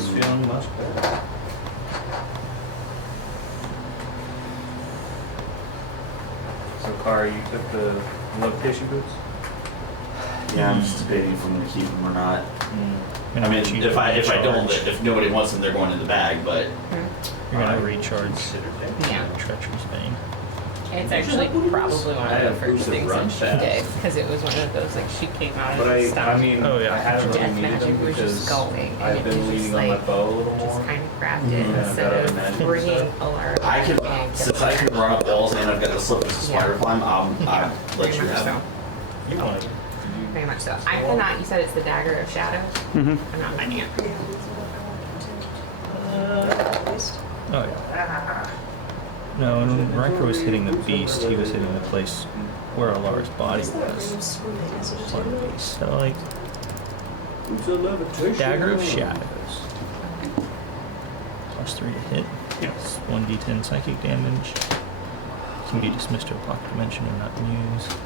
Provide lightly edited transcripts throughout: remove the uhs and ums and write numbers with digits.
was feeling much better. So, Kara, you took the location boots? Yeah, I'm just debating if I'm gonna keep them or not. You're I mean, gonna if don't, recharge. if nobody wants them, they're going in the bag. But You're gonna recharge. Considered it. Yeah. Treacherous Bane. It's actually probably one I of the have first boots that things run that she fast. did, because it was one of those, like, she came out But of the stuff. I mean, Oh, yeah. I haven't really Death needed magic them was just because going, and I've it been was leaning just on my like, bow a little just more. kind of grabbed it Yeah, instead better of magic bringing stuff. a large I can, bag. since I can run up walls and I've got the slip with the spider climb, I'll let Very you much have so. them. You want it. Very much so. I cannot, you said it's the Dagger of Shadows? I'm not finding it. Oh yeah. No, and when Riker was hitting the beast, he was hitting the place where Alara's body was. On the beast. So like Dagger of Shadows. +3 to hit. Yes. 1d10 psychic damage. Can be dismissed to a pocket dimension and not used.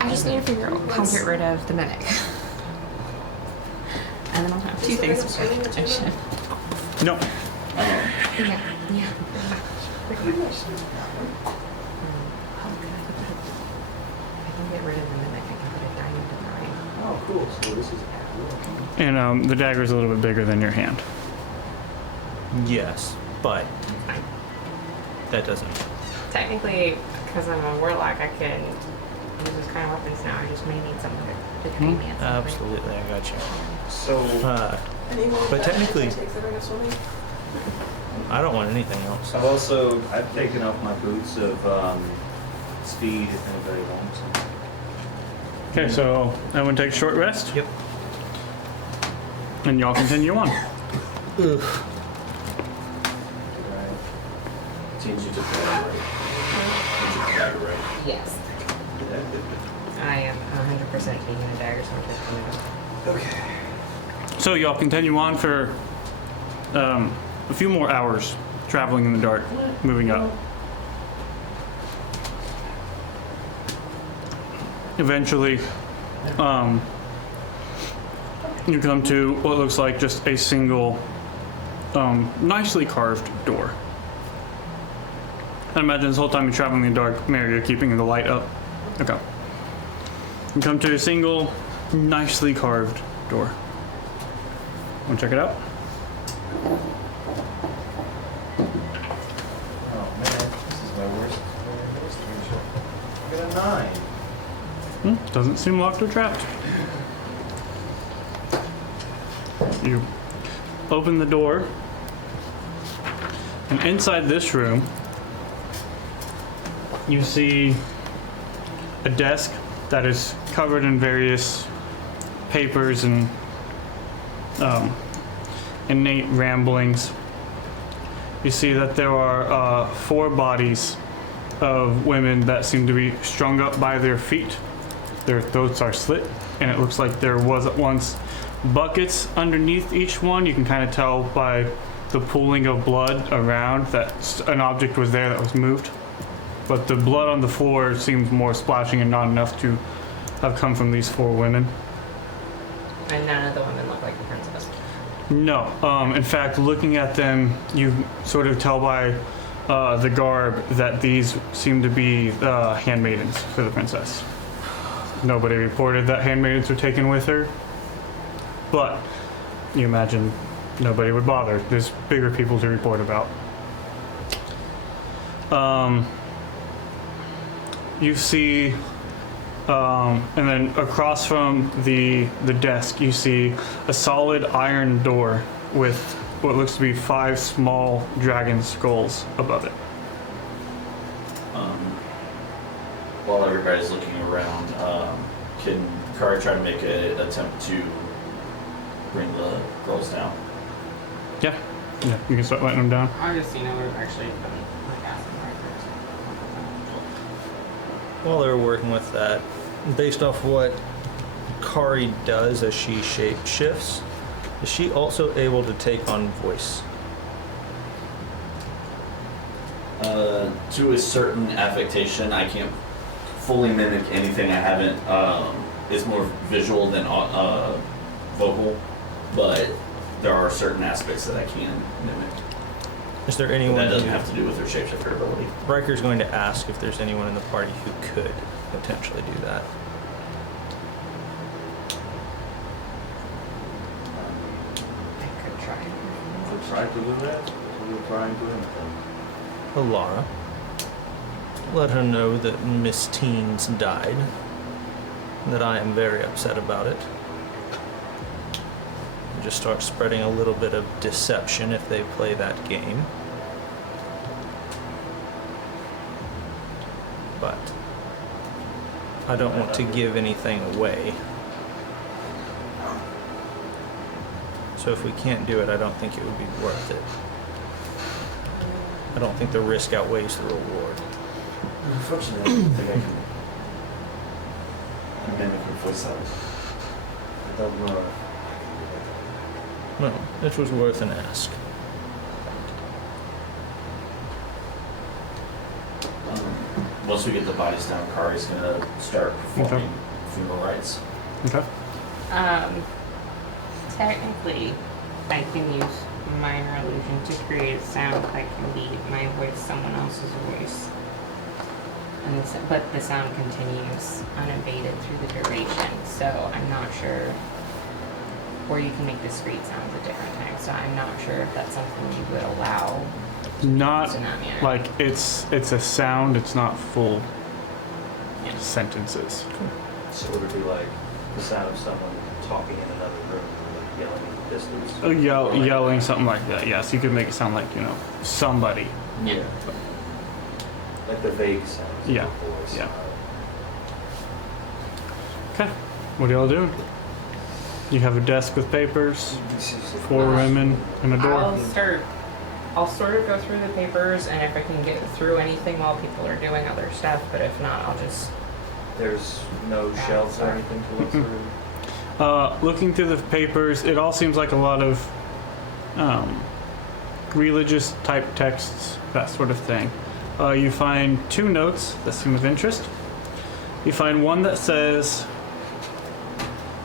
I just need to figure out how to get rid of the mimic. And then I'll have two things of pocket dimension. No. Yeah, yeah. I can get rid of the mimic. I can put a diamond in the ring. Oh, cool. So this is And the dagger is a little bit bigger than your hand. Yes, but Fine. that doesn't. Technically, because I'm a warlock, I can use those kind of weapons now. I just may need something to train me at some point. Absolutely, I got you. so. But technically, I don't want anything else. I've taken off my boots of speed if anybody wants them. Okay, so everyone take a short rest, Yep. and y'all continue on. Seems you took the dagger right. You took the dagger right. Yes. I am 100% taking a dagger, so I'm just going to Okay. So y'all continue on for a few more hours traveling in the dark, moving up. Eventually, you come to what looks like just a single, nicely carved door. I imagine this whole time you're traveling in the dark, Mary, you're keeping the light up. Okay. You come to a single, nicely carved door. Want to check it out? Oh man, this is my worst investigation. I got a 9. Doesn't seem locked or trapped. You open the door, and inside this room, you see a desk that is covered in various papers and innate ramblings. You see that there are 4 bodies of women that seem to be strung up by their feet. Their throats are slit, and it looks like there was at once buckets underneath each one. You can kind of tell by the pooling of blood around that an object was there that was moved. But the blood on the floor seems more splashing and not enough to have come from these 4 women. And none of the women look like the princess. No. In fact, looking at them, you sort of tell by the garb that these seem to be handmaidens for the princess. Nobody reported that handmaidens were taken with her, but you imagine nobody would bother. There's bigger people to report about. You see, and then across from the desk, you see a solid iron door with what looks to be 5 small dragon skulls above it. While everybody's looking around, can Kara try to make an attempt to bring the girls down? Yeah, you can start letting them down. I just, would have actually done like acid While they're working with that, based off what Kari does as she shape shifts, is she also able to take on voice? To a certain affectation, I can't fully mimic anything. I haven't. It's more visual than vocal, but there are certain aspects that I can mimic. Is there But anyone that doesn't who- have to do with their shapeshifter ability. Riker's going to ask if there's anyone in the party who could potentially do that. I could try. You try to do that? What are you trying to imitate? Alara. Let her know that Miss Teens died. That I am very upset about it. And just start spreading a little bit of deception if they play that game. But I don't want to give anything away. So if we can't do it, I don't think it would be worth it. I don't think the risk outweighs the reward. Unfortunately, I don't think I can mimic your voice out. I don't know if I can do that. No, it was worth an ask. Once we get the bodies down, Kari's gonna start performing funeral rites. Okay. Technically, I can use minor illusion to create a sound that can be my voice, someone else's voice. And but the sound continues unabated through the duration, so I'm not sure. Or you can make discrete sounds at different times, so I'm not sure if that's something you would allow. Not Tsunami. like it's a sound. It's not full Yeah. sentences. So it would be like the sound of someone talking in another room, like yelling in the distance. Yelling something like that. Yes, you could make it sound like somebody. Yeah. Like the vague sounds. Of Yeah, the voice. yeah. Okay. What are y'all doing? You have a desk with papers, 4 women, and a door. I'll sort of go through the papers, and if I can get through anything while people are doing other stuff, but if not, I'll just. There's no shelves or anything to look through. Looking through the papers, it all seems like a lot of religious type texts, that sort of thing. You find 2 notes that seem of interest. You find one that says,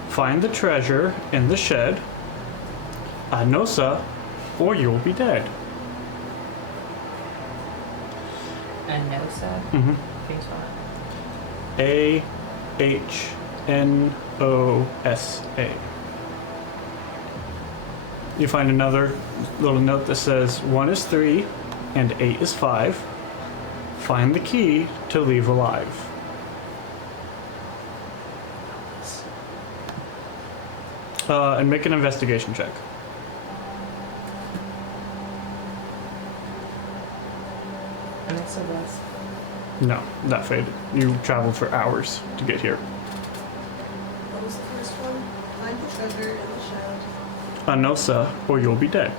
"Find the treasure in the shed, Anosa, or you'll be dead." Anosa? Mm-hmm. Can you spell AHNOSA. You find another little note that says 1 is 3 and 8 is 5. Find the key to leave alive. And make an investigation check. that? Anosa was. No, that faded. You traveled for hours to get here. What was the first one? Find the treasure in the shed. Anosa, or you'll be dead.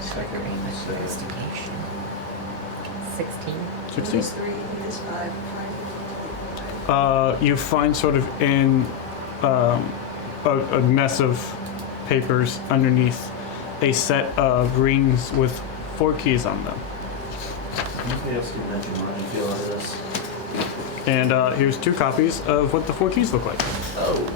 Second Investigation. 16. 16. 1 is 3, 8 is 5. Find the alive. You find sort of in a mess of papers underneath a set of rings with 4 keys on them. Anybody else can mention how you feel out of this? And here's 2 copies of what the 4 keys look like. Oh.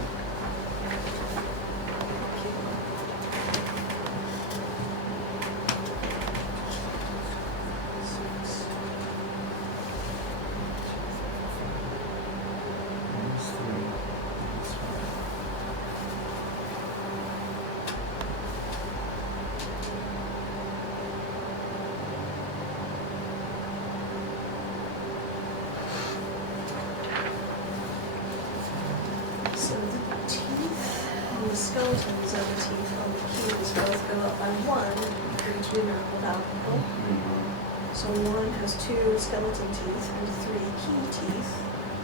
So the teeth and the skeletons of the teeth on the keys both go up by 1 for each numerical alphabet. So 1 has 2 skeleton teeth and 3 key teeth.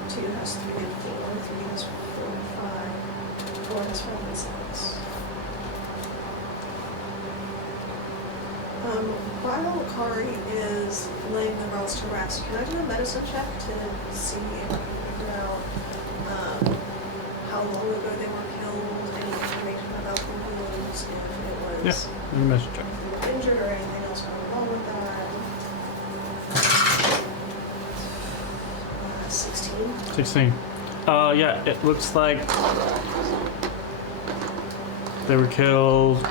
2 has 3 and 4. 3 has 4 and 5. 4 has 5 and 6. While Kari is laying the girls to rest, can I do a medicine check to see if I can figure out how long ago they were killed, any information about the wounds, if it was Yeah, you message check. injured or anything else going wrong with that? 16. 16. Yeah, it looks like They were killed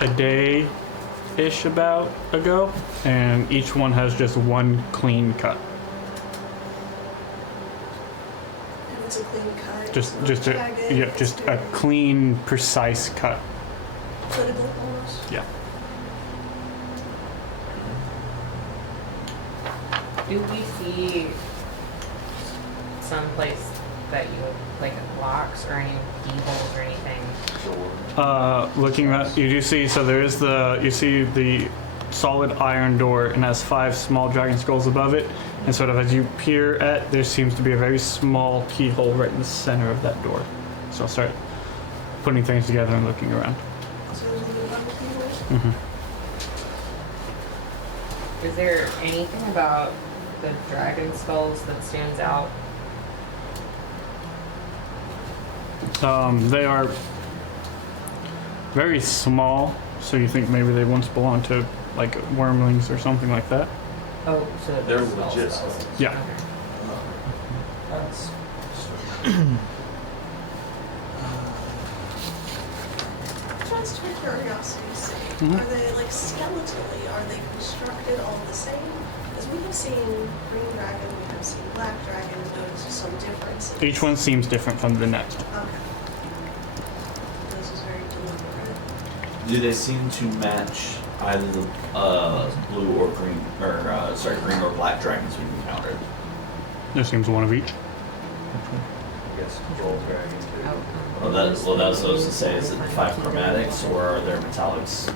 a day-ish about ago, and each one has just one clean cut. And it's a clean cut. Just it's not a jagged, yeah, it's just a very clean, precise cut. clinical almost. Yeah. Do we see someplace that you like locks or any keyholes or anything? Looking at you do see you see the solid iron door and has 5 small dragon skulls above it, and sort of as you peer at, there seems to be a very small keyhole right in the center of that door. So I'll start putting things together and looking around. So there's a little bubble keyholes. Mm-hmm. Is there anything about the dragon skulls that stands out? They are very small, so you think maybe they once belonged to like wormlings or something like that. Oh, so They're skull legit skulls. skulls. Yeah. Okay. That's. Just for curiosity's sake, Mhm. are they like skeletally? Are they constructed all the same? Because we have seen green dragon, we have seen black dragon. Notice some differences. Each one seems different from the next. Okay. This is very deliberate. Do they seem to match either the blue or green, or green or black dragons we've encountered? There seems one of each. I guess gold dragon too. Oh, Well, that's what I was supposed to say. Is it the 5 chromatics or are there metallics?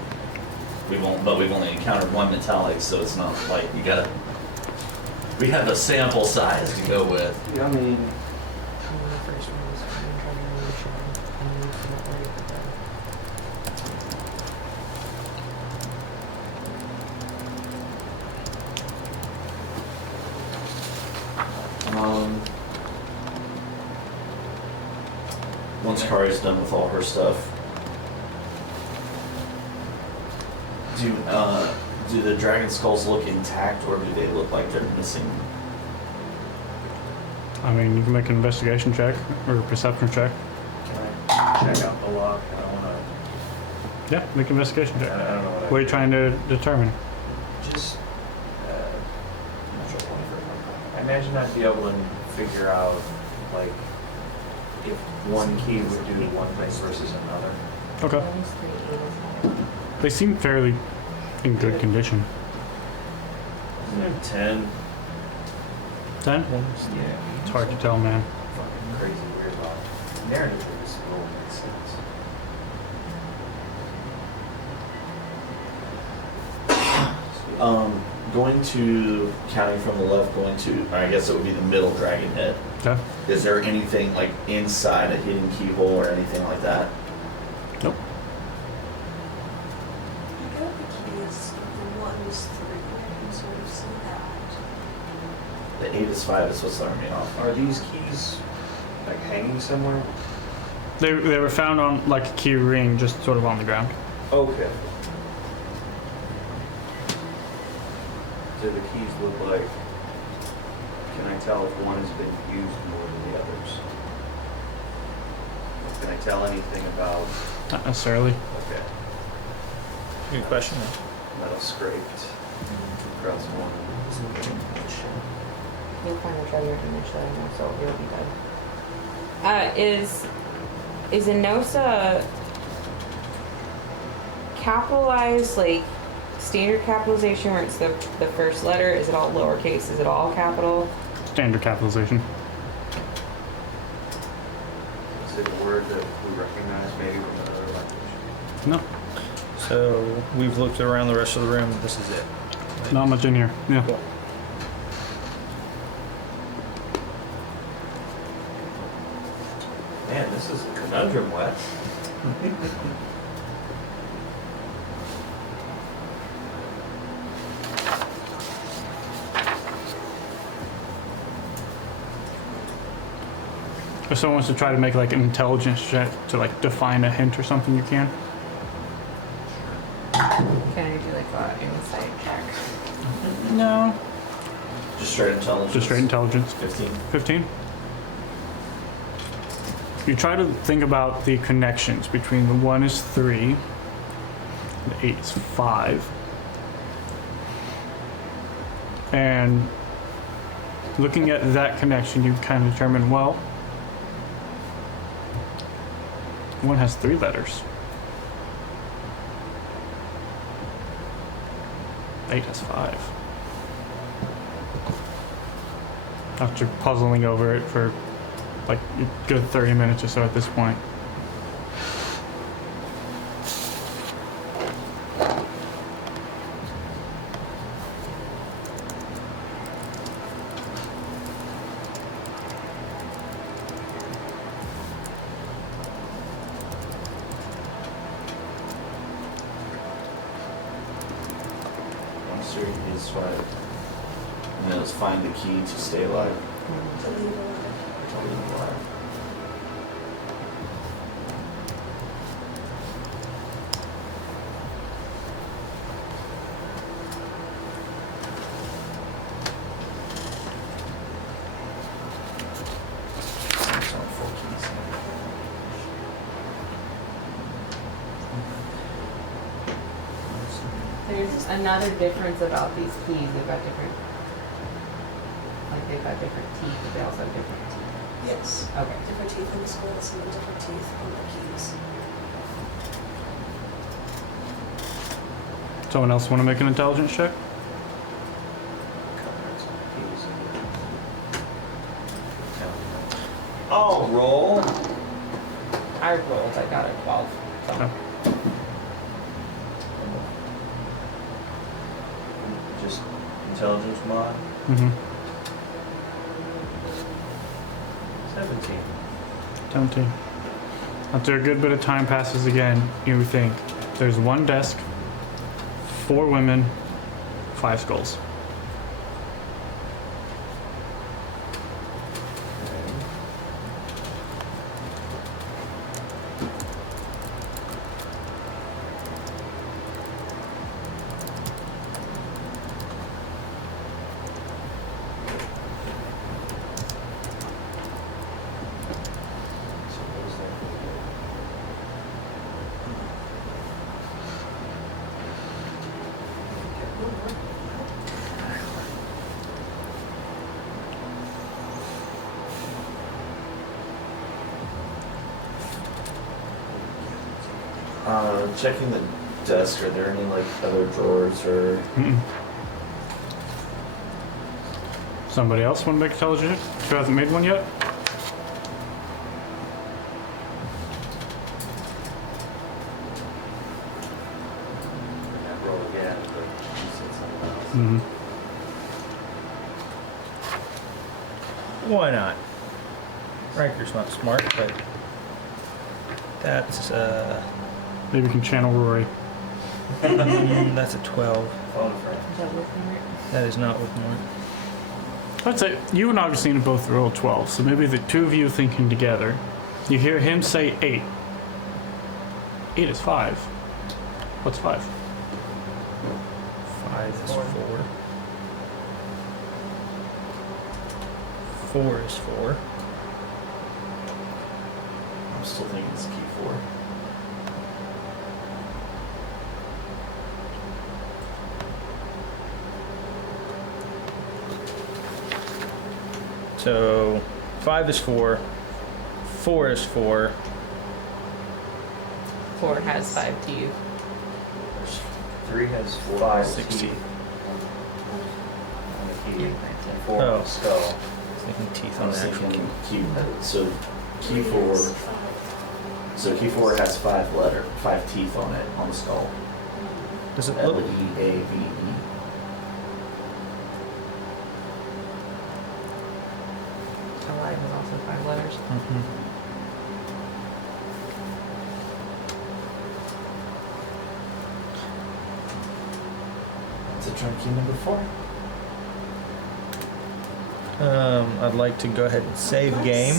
We've only encountered 1 metallic, so it's not like you gotta. We have a sample size to go with. Yeah, I mean, Once Kari's done with all her stuff, do the dragon skulls look intact, or do they look like they're missing? I mean, you can make an investigation check or a perception check. can I check out the lock? I don't wanna, Yeah, make an investigation I check. don't know what What are you trying to determine? Just, I imagine I'd be able to figure out, like, if one key would do one thing versus another. Okay. They seem fairly in good condition. 10. 10? Yeah. It's hard to tell, man. Fucking crazy weird lock. Narratively, this will make sense. Going to, counting from the left, going to, or I guess it would be the middle dragon head. Okay. Is there anything like inside a hidden keyhole or anything like that? Nope. I got the keys. The 1 is 3. I can sort of see that. The 8 is 5 is what's throwing me off. Are these keys, like, hanging somewhere? They were found on like a key ring, just sort of on the ground. Okay. Do the keys look like, can I tell if one has been used more than the others? Can I tell anything about, Not necessarily. okay, Good question. metal scraped across one? You'll find the treasure eventually, I know, so you'll be good. Is Enosa capitalized, like standard capitalization where it's the first letter? Is it all lowercase? Is it all capital? Standard capitalization. Is it a word that we recognize maybe from another language? No, So we've looked around the rest of the room. This is it. not much in here. Yeah. Cool. Man, this is a conundrum, Wes. If someone wants to try to make like an intelligence check to like define a hint or something, you can. Can I do like an insight check? No. Just straight intelligence. Just straight intelligence. 15. 15. you try to think about the connections between the 1 is 3, the 8 is 5, and looking at that connection, you kind of determine, well, 1 has 3 letters. 8 has 5. After puzzling over it for like a good 30 minutes or so at this point. Once you're is five. And then let's find the key to stay alive. To leave alive. To leave alive. There's only 4 keys. There's another difference about these keys. They've got different, like they've got different teeth, but they also have different teeth. Yes. Okay. Different teeth on the skulls and different teeth on the keys. Someone else want to make an intelligence check? I'll roll. I rolled. I got a 12. So. Oh. Just intelligence mod. Mm-hmm. 17. 17. After a good bit of time passes again, you think there's 1 desk, 4 women, 5 skulls. So what is that? Checking the desk, are there any like other drawers or? Mm-mm. Somebody else want to make a intelligence check? Who hasn't made one yet? I'd roll again, but you said something else. Mm-hmm. Why not? Riker's not smart, but that's Maybe we can channel Rory. that's a 12. Phone friend. Is that with me? That is not with Mort. I'd say you and Augustine both roll 12, so maybe the two of you thinking together. You hear him say 8. 8 is 5. What's 5? 5 is 4. 4 is 4. I'm still thinking it's key 4. So 5 is 4. 4 is 4. 4 has 5 teeth. 3 has 5 60. teeth on the key, and 4 Oh. on the skull. Thinking teeth I on was the actual thinking key. key. So key 4. So key 4 has 5 teeth on it on the skull. Does it L look? E A V E. Alive is also 5 letters. Mhm. Is it try key number 4? I'd like to go ahead and save game.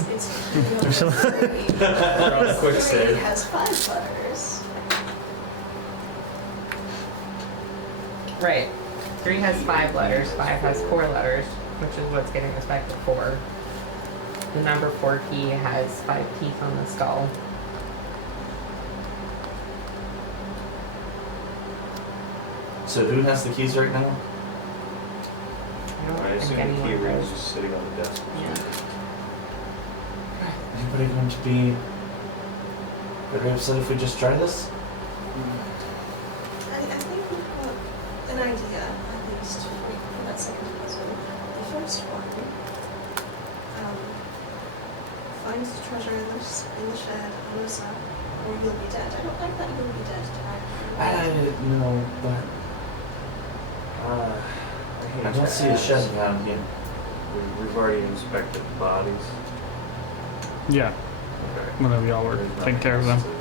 Or something. A quick save. It has 5 letters. Right. 3 has 5 letters. 5 has 4 letters, which is what's getting us back to 4. The number 4 key has 5 teeth on the skull. So who has the keys right now? I don't I think assume the anyone key ring is does. just sitting on the desk. Yeah. Anybody going to be very upset if we just try this? I think we've got an idea, at least, for that second puzzle. The first one finds the treasure in the shed, Osa, or you'll be dead. I don't like that you'll be dead tag. I know, but hate I don't to see a ask. shed around here. We've already inspected the bodies. Yeah, Okay. whenever y'all were There's taking nothing care of else them.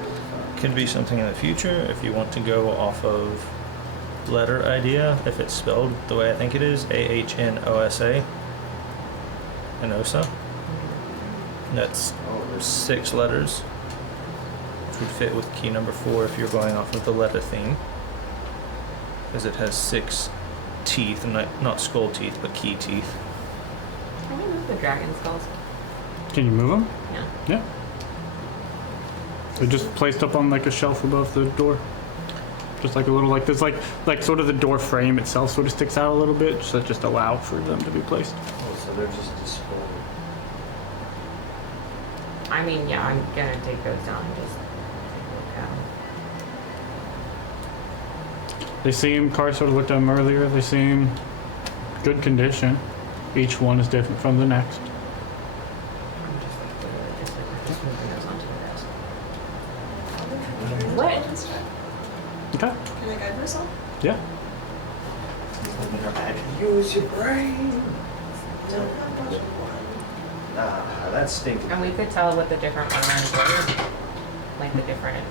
to- Can be something in the future if you want to go off of letter idea. If it's spelled the way I think it is, AHNOSA, Anosa. That's Oh, there's 6 letters, which would fit with key number 4 if you're going off of the letter theme, because it has 6 teeth, and not skull teeth, but key teeth. Can we move the dragon skulls? Can you move them? Yeah. Yeah. They're just placed up on like a shelf above the door. Just like a little, like there's like sort of the door frame itself sort of sticks out a little bit, so just allow for them to be placed. oh, so they're just displayed. I mean, yeah, I'm gonna take those down and just take a look at them. They seem, Carr sort of looked at them earlier, they seem good condition. Each one is different from the next. I'm just like literally just moving those onto the desk. What? Okay. Can I guide myself? Yeah. Use your brain. Don't have much of one. Nah, that's stinking. And we could tell what the different ones were, like the different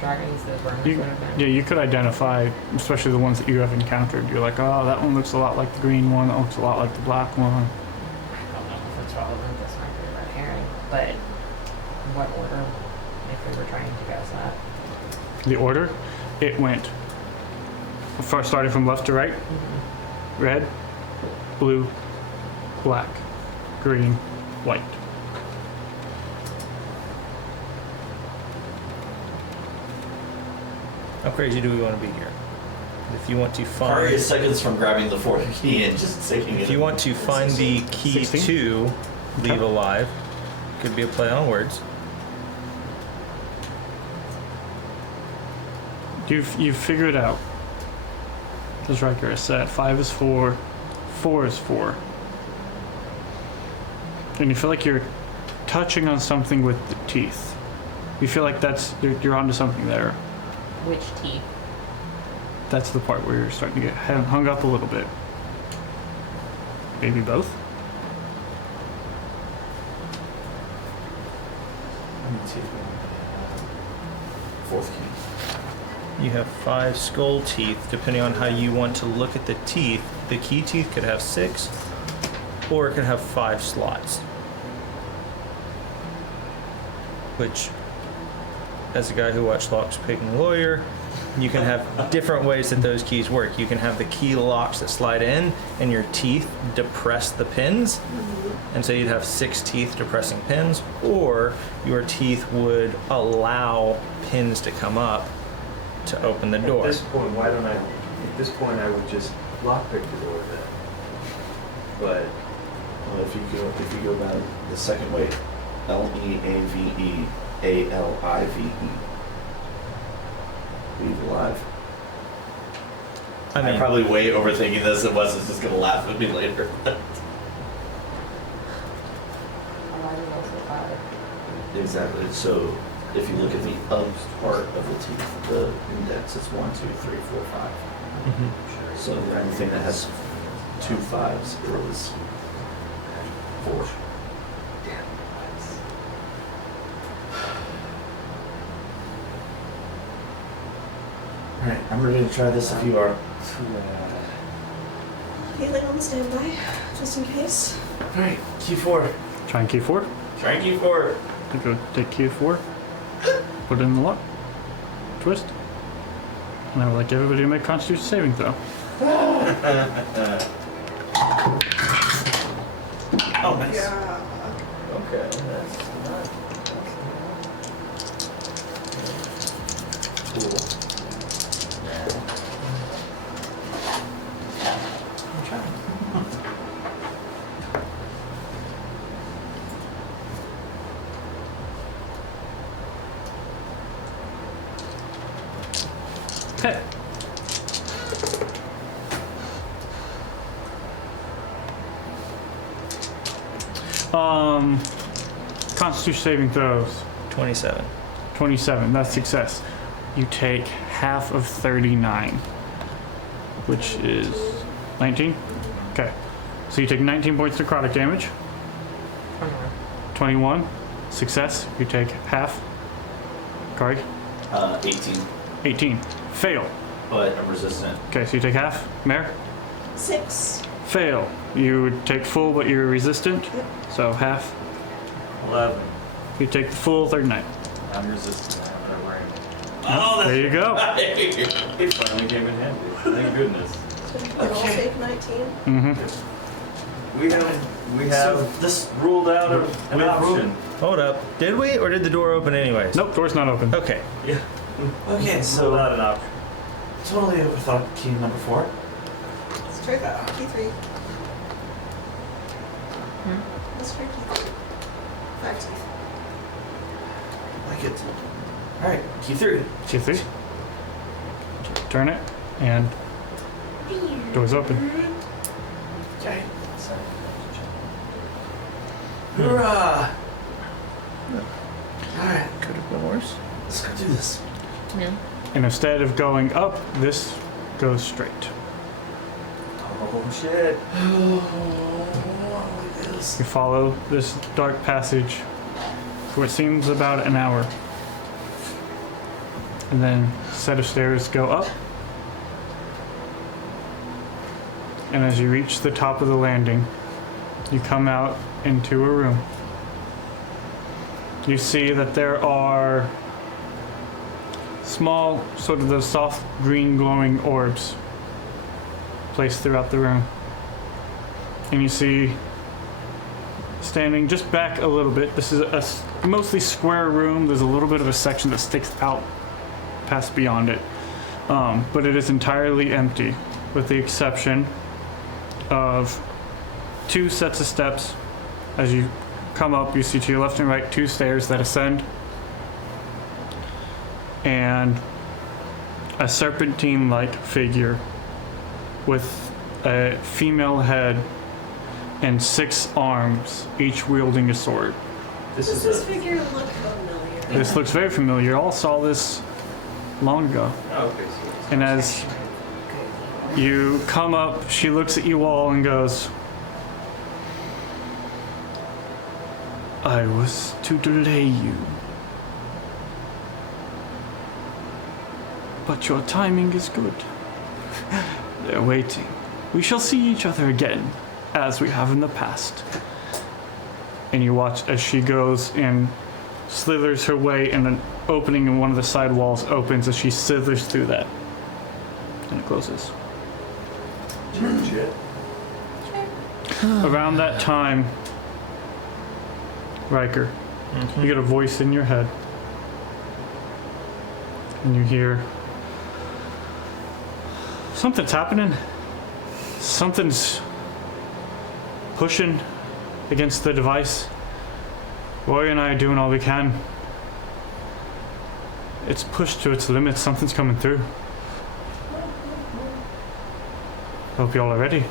dragons the worms You, would have been. yeah, you could identify, especially the ones that you have encountered. You're like, oh, that one looks a lot like the green one, that looks a lot like the black one. I don't know if it's relevant, this might be a red herring, but what order, if we were trying to guess that? The order, it went first starting from left to right. Red, blue, black, green, white. How crazy do we want to be here? If you want to Ari is find, seconds from grabbing the 4th key and just taking it. if you want to find the key 16? to leave alive, could be a play on words. You've figured out. As Riker said, 5 is 4, 4 is 4. And you feel like you're touching on something with the teeth. You feel like you're onto something there. Which teeth? That's the part where you're starting to get hung up a little bit. Maybe both? Let me see if we have 4th key. You have 5 skull teeth. Depending on how you want to look at the teeth, the key teeth could have 6, or it could have 5 slots. Which, as a guy who watched Locks, Pig, and Lawyer, you can have different ways that those keys work. You can have the key locks that slide in, and your teeth depress the pins, and so you'd have 6 teeth depressing pins, or your teeth would allow pins to come up to open the door. At this point, at this point I would just lockpick the door then. But Well, if you go down the second way, LEAVEALIVE. Leave alive. I mean, I'm probably way overthinking this and Wes is just gonna laugh at me later. Exactly. So if you look at the part of the teeth, the index is 1, 2, 3, 4, 5. mhm. So anything that has 2 5s is 4. Alright, I'm ready to try this if you are. Healing on the standby, just in case. Alright, Q4. Try and key 4. Try Q4. You go take key 4. Put it in the lock. Twist. And I would like everybody to make Constitution saving throw. Oh, nice. Yeah. Okay. Constitution saving throws. 27. 27, that's success. You take half of 39, which is 19? Okay. So you take 19 points necrotic damage. 21, success. You take half. Kari? 18, 18. Fail. but I'm resistant. Okay, so you take half. Mare? 6. Fail. You would take full, but you're resistant. So half. 11. You take the full 39. I'm resistant. I have no brain. Oh, There you go. It finally came in handy. Thank goodness. So you can all take 19. Mm-hmm. We have So this ruled out of an we have option. Hold up. Did we, or did the door open anyways? Nope, door's not open. Okay. okay, Ruled so out an option. totally overthought key number 4. Let's try that. Key 3. Let's try key 3. 5 teeth. Like it. All right, key 3. Key 3. Turn it, and door's open. Okay. Hoorah! All right, Could have been worse. let's go do this. Yeah. And instead of going up, this goes straight. Oh shit. Oh, look at this. You follow this dark passage for what seems about an hour. And then a set of stairs go up. And as you reach the top of the landing, you come out into a room. You see that there are small, sort of those soft green glowing orbs placed throughout the room. And you see, standing just back a little bit, this is a mostly square room. There's a little bit of a section that sticks out past beyond it. But it is entirely empty, with the exception of 2 sets of steps. As you come up, you see to your left and right 2 stairs that ascend, and a serpentine-like figure with a female head and 6 arms, each wielding a sword. This Does is this a. figure look familiar? This looks very familiar. You all saw this long ago. Oh, okay, so And as you come up, she looks at you all and goes, I was to delay you. But your timing is good. They're waiting. We shall see each other again, as we have in the past. And you watch as she goes and slithers her way, and an opening in one of the side walls opens as she slithers through that. And it closes. shit. Around that time, Riker, you get a voice in your head. And you hear, something's happening. Something's pushing against the device. Roy and I are doing all we can. It's pushed to its limits. Something's coming through. Hope y'all are ready.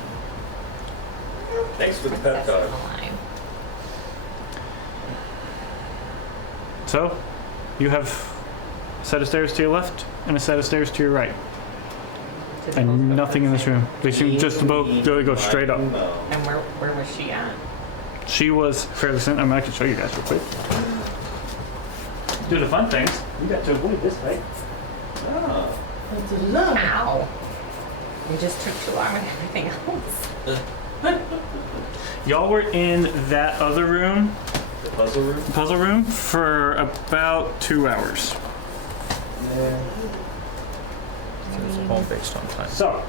Thanks for the pep talk. So, you have a set of stairs to your left and a set of stairs to your right. And nothing in this room. They seem just to both go straight up. And where was she at? She was fairly sent. I mean, I can show you guys real quick. Do the fun things. You got to avoid this, right? Ow. We just took too long with everything else. Y'all were in that other room, The puzzle room? for about 2 hours. So it's all based on time. So,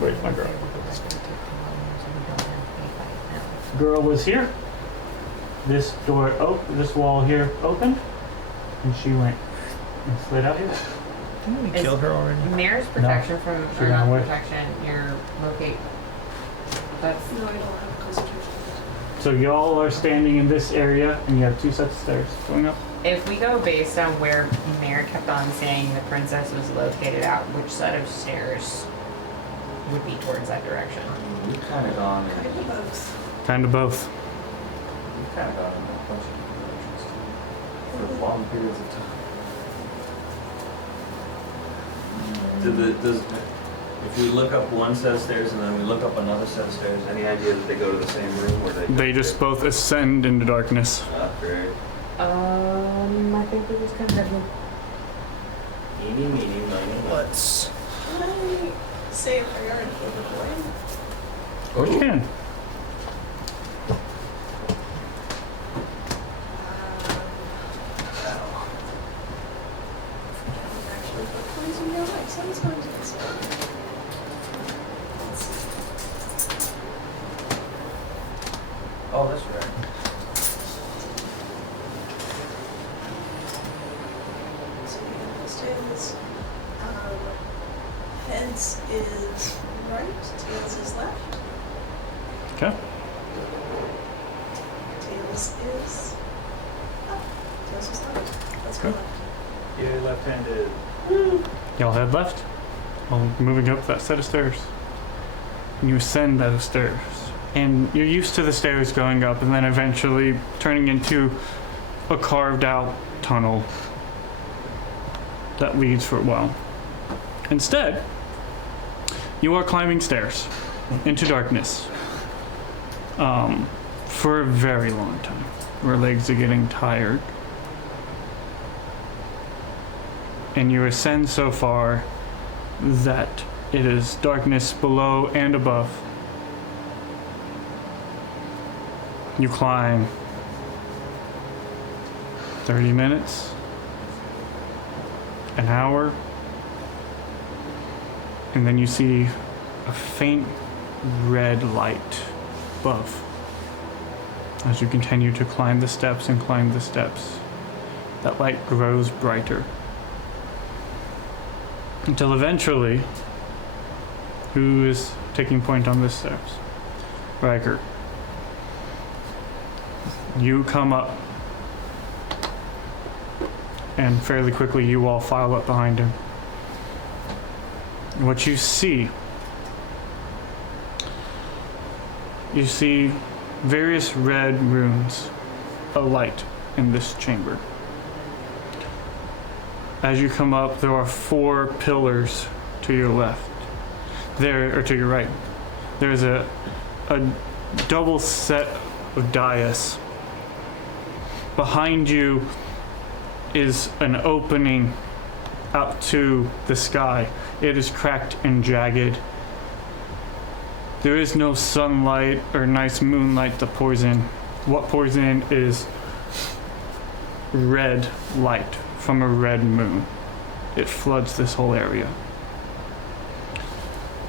where's my girl? Girl was here. This door this wall here opened, and she went and slid out here. Didn't we kill her already? Mare's protection from, she or ran not away. protection, your locate. That's, No, I don't have concentration. So y'all are standing in this area, and you have 2 sets of stairs going up. If we go based on where Mayor kept on saying the princess was located at, which set of stairs would be towards that direction? We've kind of gone, Kind of both. Kind of both. we've kind of gone in a bunch of different directions too, for long periods of time. If we look up one set of stairs and then we look up another set of stairs, any idea that they go to the same room or They just both ascend into darkness. Great. I think we just kind of Eeny, meeny, miny, moe. Let's. Can I say a priority for the boy? You can. Actually, put poison in your life, so it's going to this one. Let's see. Oh, that's right. So we understand heads is right, tails is left. Okay. Tails is up. Tails is left. Let's go Okay. left. You're left-handed. Y'all head left. Well, moving up that set of stairs. And you ascend those stairs. And you're used to the stairs going up and then eventually turning into a carved out tunnel that leads for a while. Instead, you are climbing stairs into darkness for a very long time. Your legs are getting tired. And you ascend so far that it is darkness below and above. You climb 30 minutes, an hour, and then you see a faint red light above. As you continue to climb the steps and climb the steps, that light grows brighter. Until eventually, who is taking point on the steps? Riker. You come up, and fairly quickly you all file up behind him. What you see various red runes alight in this chamber. As you come up, there are 4 pillars to your left. Or to your right. There's a double set of dais. Behind you is an opening up to the sky. It is cracked and jagged. There is no sunlight or nice moonlight that pours in. What pours in is red light from a red moon. It floods this whole area.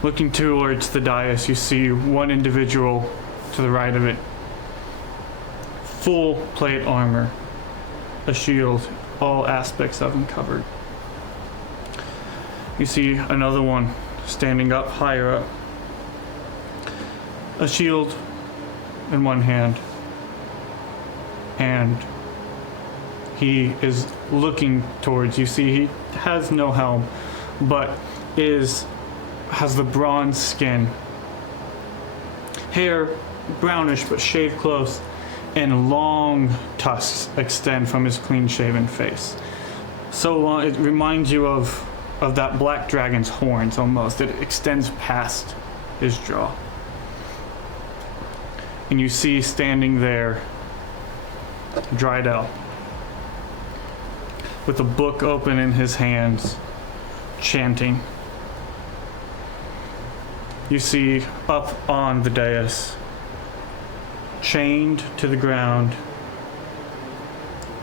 Looking towards the dais, you see one individual to the right of it. Full plate armor, a shield, all aspects of him covered. You see another one standing up higher up. A shield in one hand, and he is looking towards you. See, he has no helm, but has the bronze skin, hair brownish but shaved close, and long tusks extend from his clean-shaven face. So long, it reminds you of that black dragon's horns almost. It extends past his jaw. And you see standing there Drydell with a book open in his hands, chanting. You see up on the dais, chained to the ground,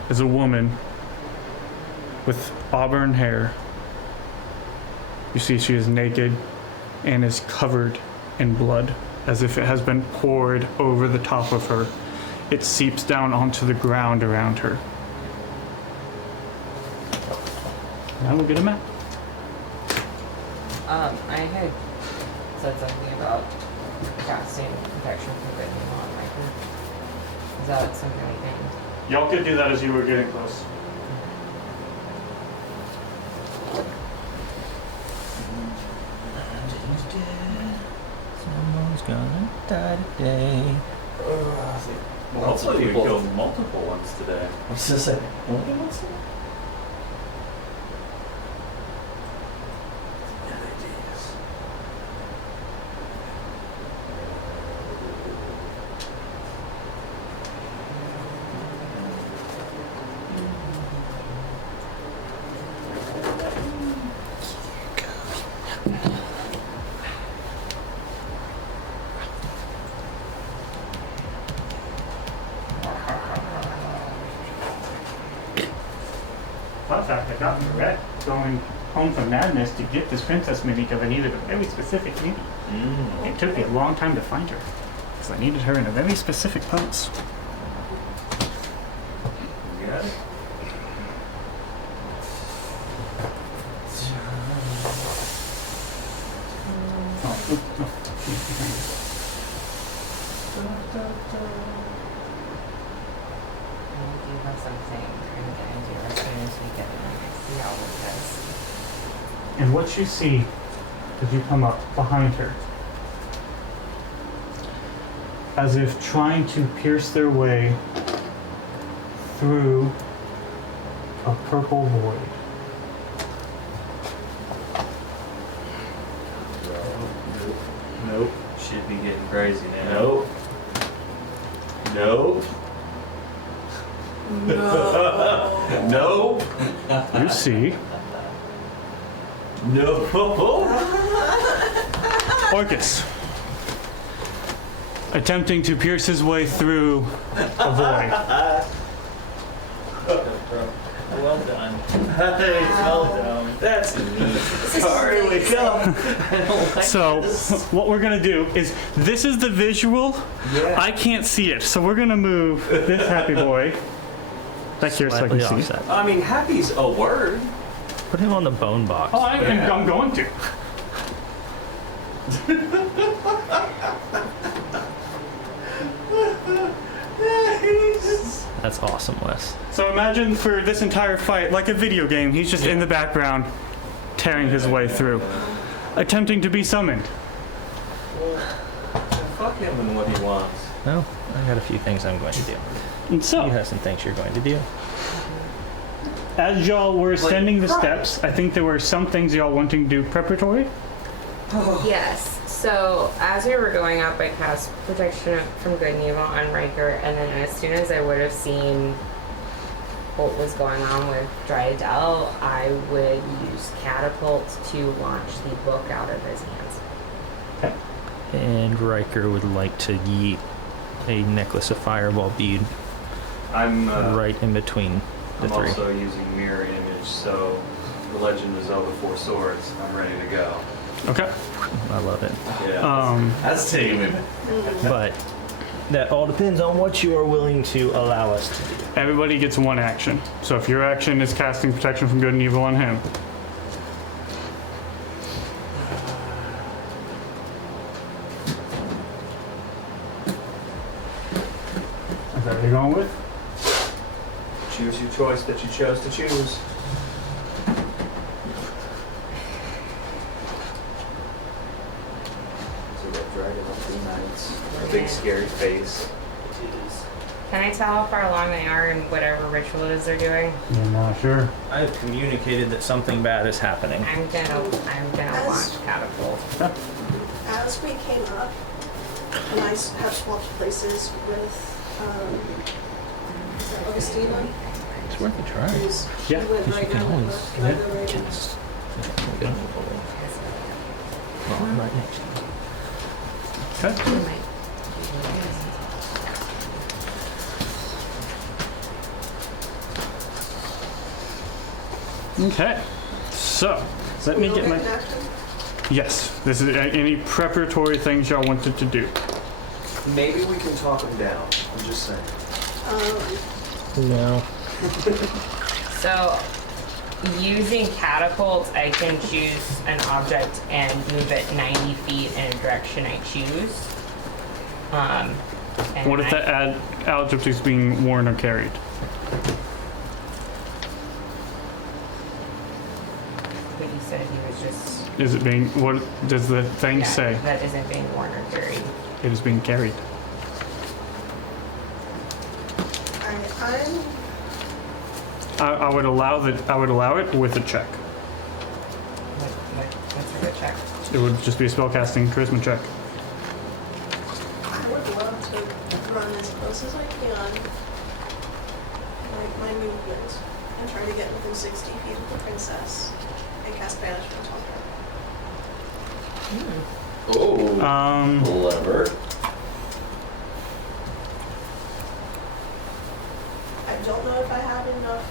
is a woman with auburn hair. You see she is naked and is covered in blood, as if it has been poured over the top of her. It seeps down onto the ground around her. Now we'll get a map. I had said something about casting protection forbidden on Riker. Is that something we can? Y'all could do that as you were getting close. Someone's gonna die today. Well, Hopefully we people- killed multiple ones today. I was just saying, only once in a while? Yeah, they did. Fun fact, I got regret going home from madness to get this princess mini because I needed a very specific mini. It took me a long time to find her because I needed her in a very specific pose. You got it? We do have something we're gonna get into as soon as we get see how it goes. And what you see as you come up behind her, as if trying to pierce their way through a purple void. Nope. Should be getting crazy now. Nope. Nope. No. Nope. You see No. Orcus attempting to pierce his way through a void. Well done. Hey, well done. That's neat. Sorry, wake up. I don't like So this. what we're gonna do is, this is the visual. Yeah. I can't see it, so we're gonna move this happy boy back here so I can Slightly see. offset. I mean, happy's a word. Put him on the bone box. Oh, I'm going to. That's awesome, Wes. So imagine for this entire fight, like a video game, he's just in the background, tearing his way through, attempting to be summoned. Fuck him and what he wants. No, I got a few things I'm going to do. And You so, have some things you're going to do. as y'all were ascending the steps, I think there were some things y'all wanting to do preparatory. Yes. So as we were going up, I cast protection from good and evil on Riker, and then as soon as I would have seen what was going on with Dryadel, I would use catapult to launch the book out of his hands. And Riker would like to yeet a necklace of fireball bead I'm right in between the I'm three. also using mirror image, so the Legend of Zelda Four Swords. I'm ready to go. Okay. I love it. Yeah. That's taking me. But that all depends on what you are willing to allow us to do. Everybody gets one action. So if your action is casting protection from good and evil on him, is that what you're going with? Choose your choice that you chose to choose. So that dragon up 3 nights. A big scary face. Can I tell how far along they are in whatever ritual it is they're doing? Yeah, not sure. I have communicated that something bad is happening. I'm gonna launch catapult. As we came up, and I have swapped places with, is that Augustina? It's worth a try. Who's, Yeah, he went because right you can down always left, and I go right in. Well, I'm right next to you. Okay. Okay. So, let me We get all my... get an action? Yes, this is any preparatory things y'all wanted to do. Maybe we can talk him down. I'm just saying. No. So, using catapult, I can choose an object and move it 90 feet in a direction I choose. And What if that object is being worn or carried? But you said he was just. Is it being, what does the thing Yeah, say? that isn't being worn or carried. It is being carried. I would allow it with a check. What's a good check? It would just be a spellcasting charisma check. I would love to run as close as I can, like my movement, and try to get within 60 feet of the princess and cast banishment on her. Oh, clever. I don't know if I have enough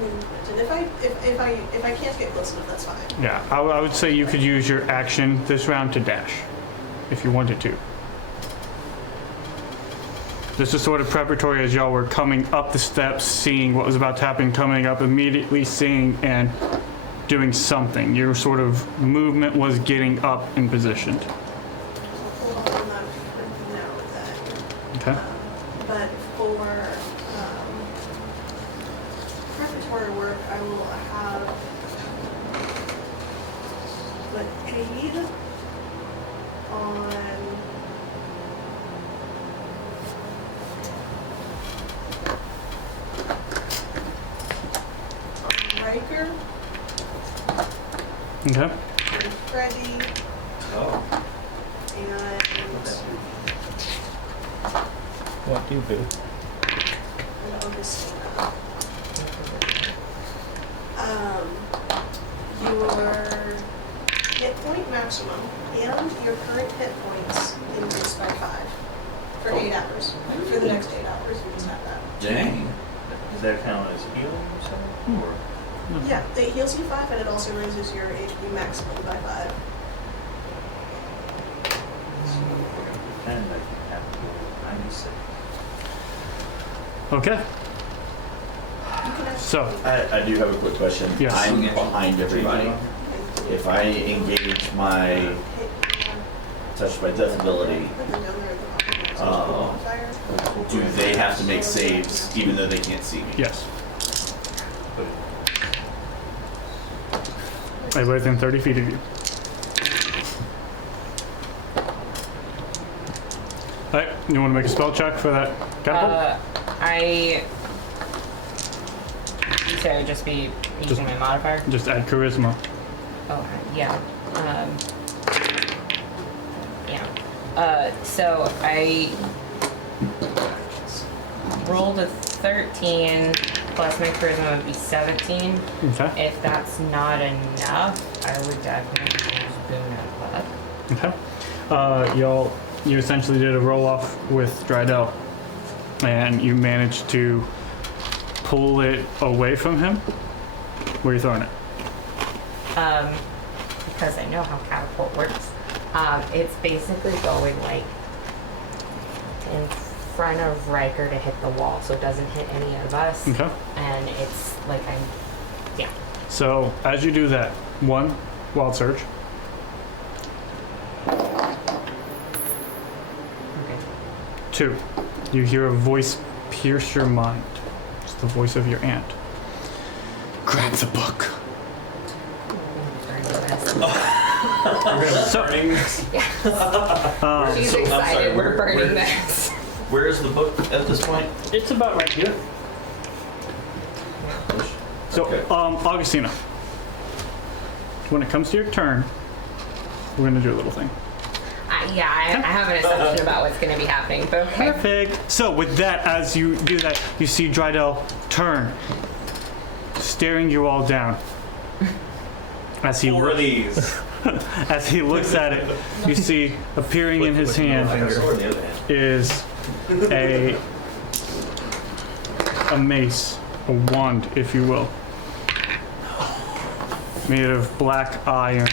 movement, and if I can't get close enough, that's fine. Yeah, I would say you could use your action this round to dash, if you wanted to. This is sort of preparatory as y'all were coming up the steps, seeing what was about to happen, coming up, immediately seeing and doing something. Your sort of movement was getting up and positioned. Hold off on that for now with that. Okay. But for preparatory work, I will have the aid on Riker Okay. and Freddy Oh. and What do you do? Augustina. Your hit point maximum and your current hit points increase by 5 for 8 hours. For the next 8 hours, you just have that. Dang. Does that count as healing or something? Or Yeah, it heals you 5 and it also raises your HP maximum by 5. so if we're gonna pretend I can have 96. Okay. You can So, I do have a quick question. Yes. I'm behind everybody. If I engage my touch by death ability, do they have to make saves even though they can't see me? yes. Everybody within 30 feet of you. Alright, you want to make a spell check for that catapult? You said I would just be using my modifier? Just add charisma. Oh, yeah. So I rolled a 13 plus my charisma would be 17. Okay. If that's not enough, I would definitely use Boon of Luck. Okay. You essentially did a roll off with Drydell, and you managed to pull it away from him. Where are you throwing it? Because I know how catapult works. It's basically going like in front of Riker to hit the wall, so it doesn't hit any of us. Okay. And it's like yeah. So as you do that, 1, wild surge. Okay. 2, you hear a voice pierce your mind. It's the voice of your aunt. Grab the book. So, She's So, I'm excited. sorry, We're burning where- this. Where is the book at this point? it's about right here. So, Okay. Augustina, when it comes to your turn, we're gonna do a little thing. I have an assumption about what's going to be happening, but okay. Perfect. So with that, as you do that, you see Drydell turn, staring you all down. As he Four of these. as he looks at it, you see appearing in his hand is a mace, a wand, if you will, made of black iron,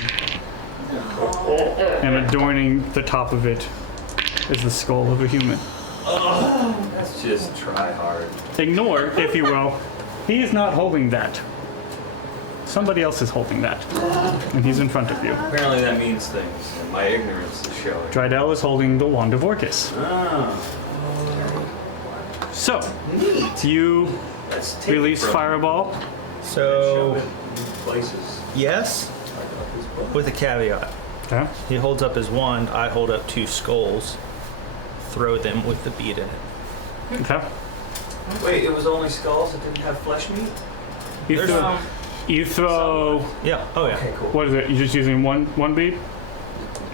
and adorning the top of it is the skull of a human. Let's just try hard. Ignore, if you will, he is not holding that. Somebody else is holding that, and he's in front of you. Apparently that means things, and my ignorance is showing. Drydell is holding the wand of Orcus. Ah. So, Neat. you Let's take it release from Fireball. So, shove it in places. yes, Like up his butt. with a caveat. Okay. He holds up his wand, I hold up 2 skulls, throw them with the bead in it. Okay. Wait, it was only skulls, it didn't have flesh meat? You There's throw, you throw, Yeah, oh yeah. Okay, cool. what is it? You're just using one bead?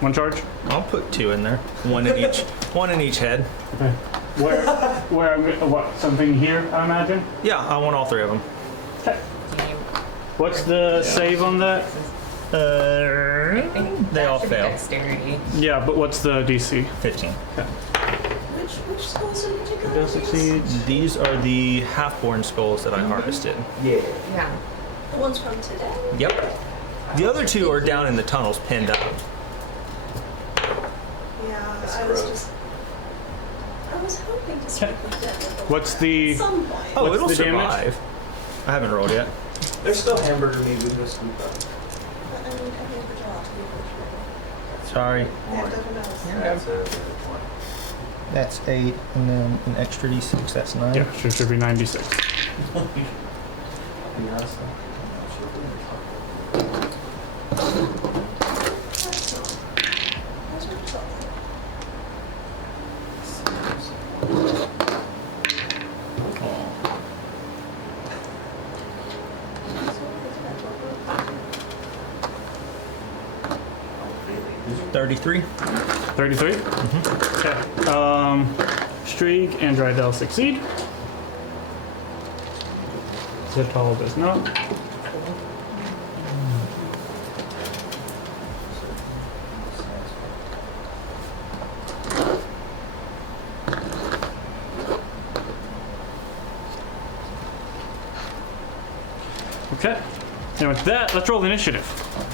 One charge? I'll put 2 in there. One in each head. Okay. What, something here, I imagine? Yeah, I want all 3 of them. Okay. What's the save on that? I think They that all should be fail. dexterity. Yeah, but what's the DC? 15. Which skulls in particular? They'll succeed. These are the half-born skulls that I harvested. Yeah. Yeah. The ones from today? Yep. The other 2 are down in the tunnels pinned up. Yeah, That's I was gross. just. I was hoping to speak with them at What's the- at some point. Oh, What's it'll the damage? survive. I haven't rolled yet. There's still hamburger meat we can scoop up. I need the draw to be able to. Sorry. I have to have a That's a 20. That's 8, and then an extra d6, that's 9. Yeah, should be 96. That's not. That's what I'm talking about. 33. 33? Okay. Streak and Drydell succeed. Zital does not. Okay. And with that, let's roll the initiative.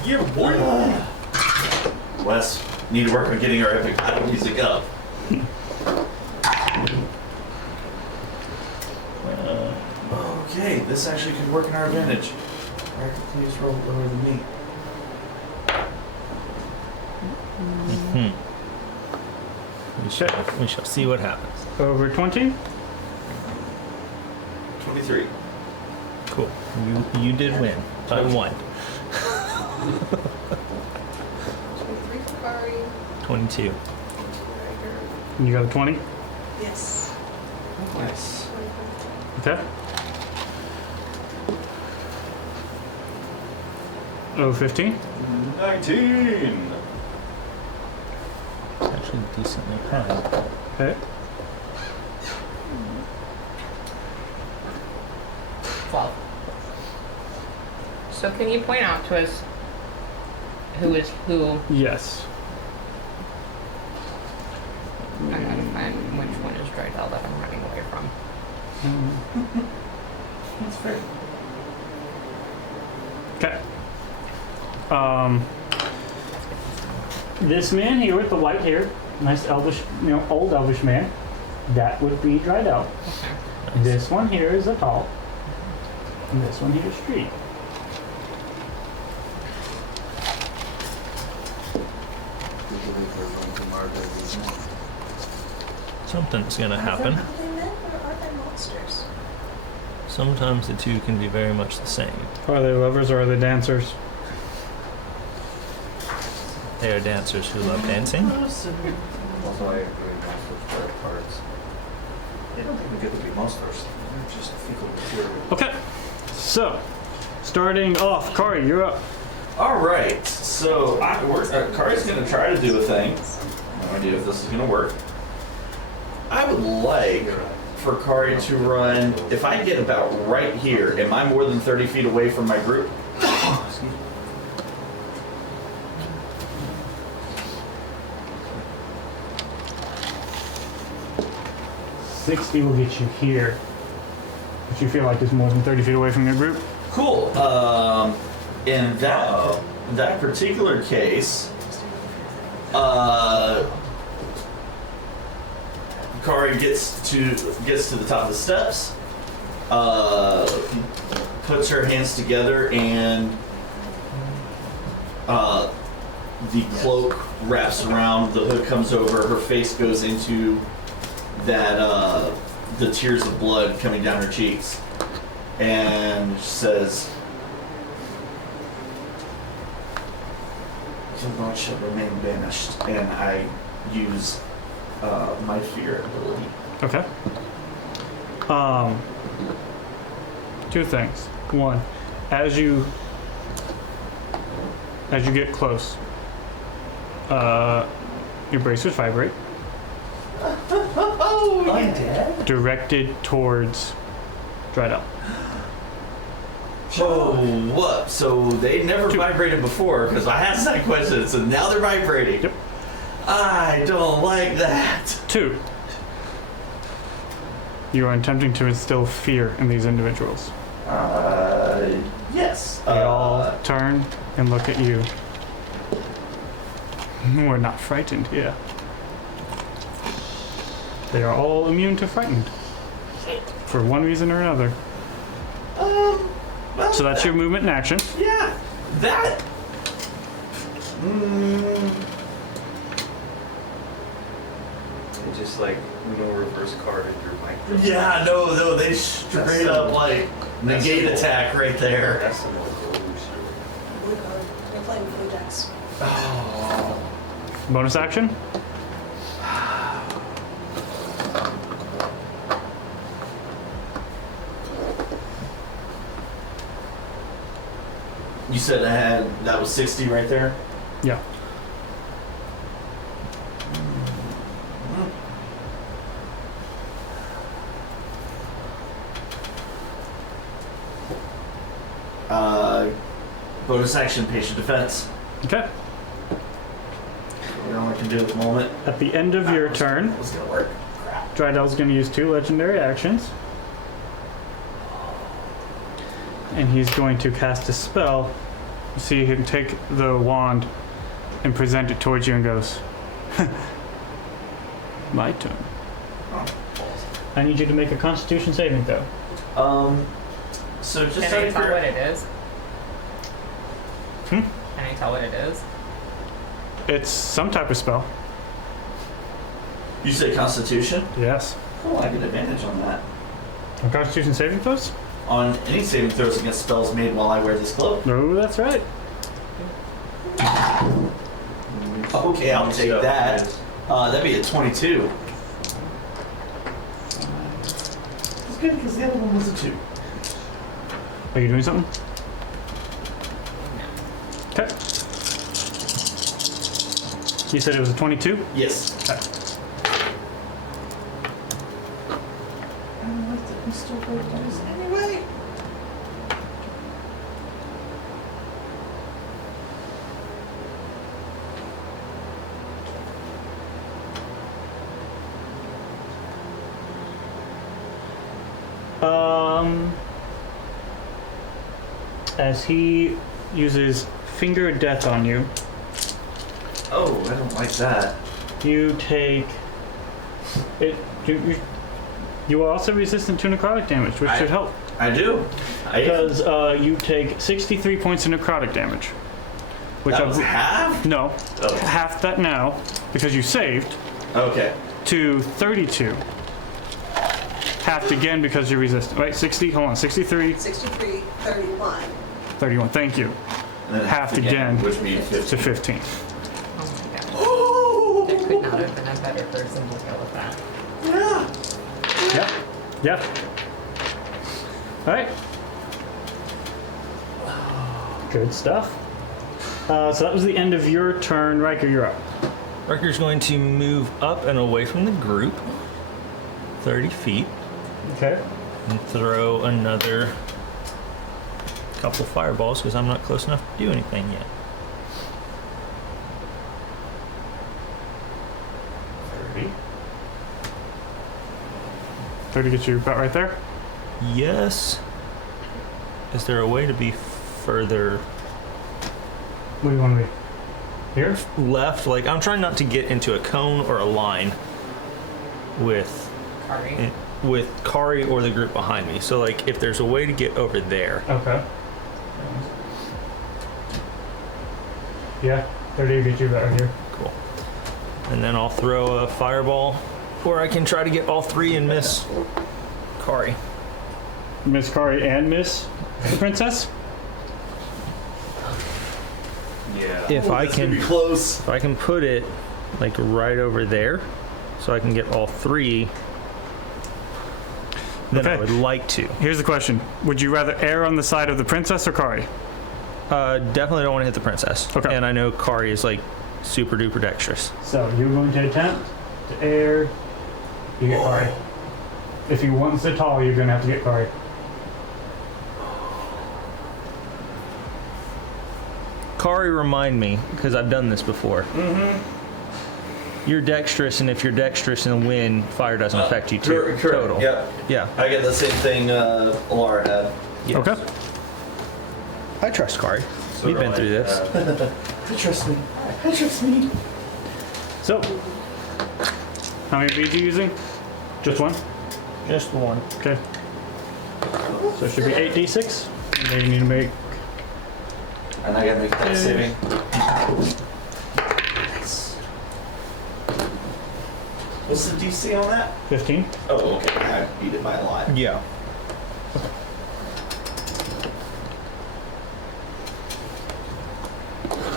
Yeah, boy. Wes, need to work on getting our epic battle music up. Okay, this actually could work in our advantage. Erica, please roll lower than me. We shall see what happens. Over 20. 23. Cool. You did win. I won. 23 for Kari. 22. And you got a 20. Yes. Nice. 20. Okay. Oh, 15. 19. Actually decently high. Okay. 12. So can you point out to us who is who? Yes. I'm gonna find which one is Drydell that I'm running away from. That's fair. Okay. This man here with the white hair, nice elvish, old elvish man, that would be Drydell. Okay. This one here is a tall, and this one here is Street. Something's gonna happen. Are they men or are they monsters? Sometimes the 2 can be very much the same. Are they lovers or are they dancers? They are dancers who love dancing. Also, I agree monsters play parts. They don't even get to be monsters. They're just fecal material. Okay. So, starting off, Kari, you're up. All right, so Kari's going to try to do a thing. No idea if this is going to work. I would like for Kari to run. If I get about right here, am I more than 30 feet away from my group? 60 will get you here, which you feel like is more than 30 feet away from your group. Cool. In that particular case, Kari gets to the top of the steps, puts her hands together, and the cloak wraps around. The hood comes over. Her face goes into that the tears of blood coming down her cheeks, and says, "Your lord shall remain banished," and I use my fear ability. Okay. Two things. One, as you get close, your bracers vibrate, Oh, I'm dead. directed towards Dryden. Oh, what? So they never vibrated before because I asked that question, so now they're vibrating. Yep. I don't like that. 2, you are attempting to instill fear in these individuals. Yes. They all turn and look at you. We're not frightened here. They are all immune to frightened. For one reason or another. Well, So that's your movement and action. Yeah, that. It just like no reverse card in your mic. Yeah, no, they straight up like negate attack right there. That's the more illusion. Blue card. They're playing blue decks. Bonus action. You said that was 60 right there? Yeah. Bonus action, patient defense. Okay. You know what I can do at the moment. At the end of your turn, It's gonna work. Crap. Drydel's going to use 2 legendary actions. And he's going to cast a spell. You see him take the wand and present it towards you and goes, my turn. I need you to make a Constitution saving throw. So just Can out I of tell curi- what it is? Hmm? Can I tell what it is? It's some type of spell. You say Constitution? Yes. Oh, I get advantage on that. A Constitution saving throws? On any saving throws against spells made while I wear this cloak. No, that's right. Okay, I'll take that. That'd be a 22. It's good because the other one was a 2. Are you doing something? Okay. You said it was a 22? Yes. Okay. I don't like that I'm still going to this anyway. As he uses Finger of Death on you, Oh, I don't like that. you take it. You are also resistant to necrotic damage, which should help. I do. Because you take 63 points of necrotic damage. Which That was half? no, Oh. half that now because you saved Okay. to 32. Halved again because you're resistant. Right, 60. Hold on, 63, 63, 31. 31. Thank you. And then Half again. which would be To 50. 15. Oh my god. Oh! There could not have been a better person to go with that. Yeah. Yep. Yep. All right. Good stuff. So that was the end of your turn. Riker, you're up. Riker's going to move up and away from the group 30 feet Okay. and throw another couple fireballs because I'm not close enough to do anything yet. 30. 30 gets you about right there. Yes. Is there a way to be further What do you want to be? Here? left? Like, I'm trying not to get into a cone or a line with Kari. Kari or the group behind me. So, like, if there's a way to get over there. Okay. Yeah, 30 will get you about right here. Cool. And then I'll throw a fireball Or I can try to get all three and miss Kari. Miss Kari and Miss the Princess? Yeah. If I can, close. if I can put it like right over there, so I can get all three, then I Okay. would like to. Here's the question. Would you rather err on the side of the princess or Kari? Definitely don't want to hit the princess. Okay. And I know Kari is like super duper dexterous. So you're going to attempt to err. You get Kari. If you want the tall, you're going to have to get Kari. Kari, remind me, because I've done this before. Mm-hmm. You're dexterous, and if you're dexterous in the wind, fire doesn't affect you too. Correct. Total. Yep. Yeah. I get the same thing Laura had. Yes. Okay. I trust Kari. We've been through this. I trust me. I trust me. So, how many beads are you using? Just one? Just one. Okay. So it should be 8d6. And then you need to make. And I gotta make that saving. What's the DC on that? 15. Oh, okay. I beat it by a lot. Yeah.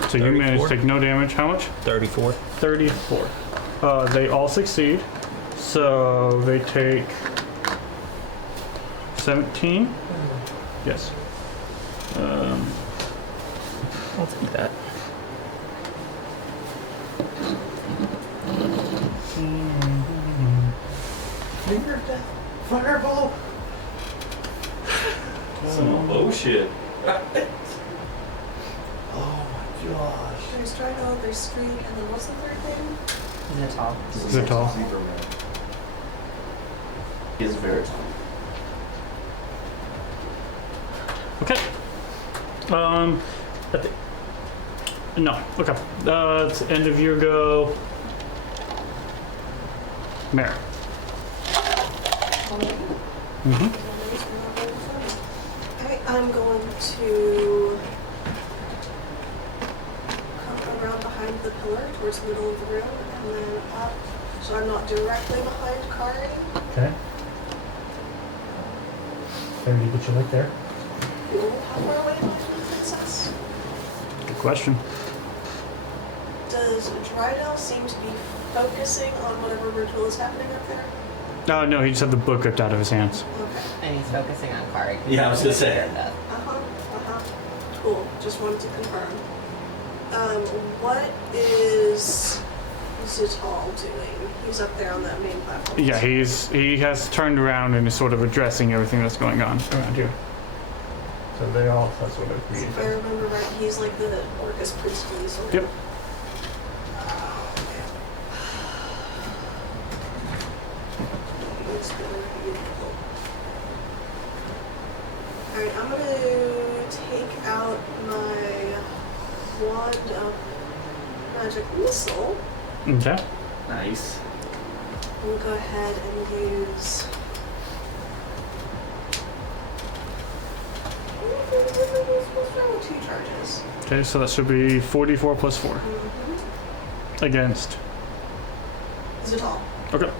So you managed to take no damage. How much? 34. 34. They all succeed. So they take 17. Yes. I'll take that. Finger death. Fireball. Some bullshit. Oh my gosh. There's Drago, there's Streak, and then what's the third thing? Is it tall? Is it tall? He is very tall. Okay. No. Okay. It's end of your go. Mare. Mm-hmm. Okay, I'm going to come around behind the pillar towards the middle of the room and then up, so I'm not directly behind Kari. Okay. Maybe get you right there. Cool. How far away am I from the princess? Good question. Does Drydell seem to be focusing on whatever ritual is happening up there? No, he just had the book ripped out of his hands. Okay. And he's focusing on Kari. Yeah, I was gonna say. Cool. Just wanted to confirm. What is Zital doing? He's up there on that main platform. Yeah, he has turned around and is sort of addressing everything that's going on around here. So they all, that's what it If I remember right, he's like the Orcus priestly sort of. Yep. Alright, I'm gonna take out my wand of magic missile. Okay. Nice. We'll go ahead and use. Two charges. Okay, so that should be 44 plus 4 Mm-hmm. against. Is it all? Okay.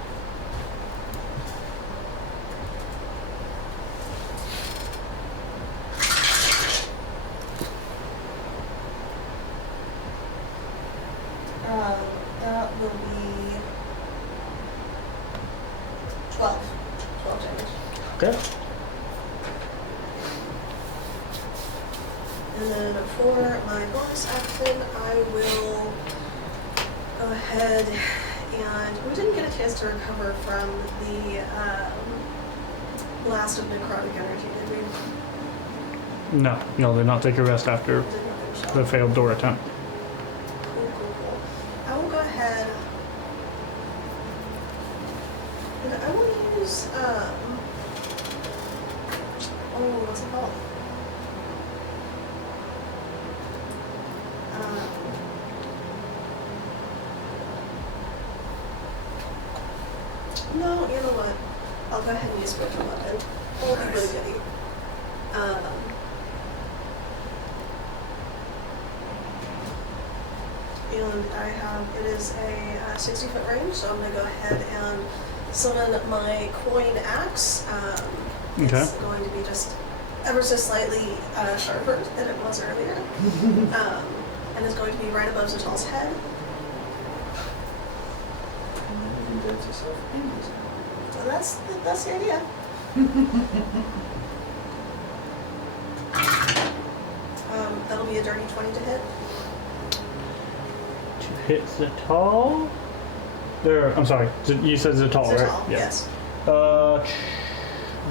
That will be 12. 12 damage. Okay. And then for my bonus action, I will go ahead and we didn't get a chance to recover from the blast of necrotic energy, did we? No, did not take a rest after Did not finish the off. failed door attempt. Cool. I will go ahead and I will use what's it called? No, you know what? I'll go ahead and use spiritual weapon. Oh, that's really goody. and it is a 60-foot range, so I'm gonna go ahead and summon my coin axe. Okay. It's going to be just ever so slightly sharper than it was earlier, and it's going to be right above Zatal's head. And then you can dance yourself in. So that's the idea. That'll be a dirty 20 to hit. To hit Zatal. There. I'm sorry. You said Zatal, right? Zatal, Yeah. yes.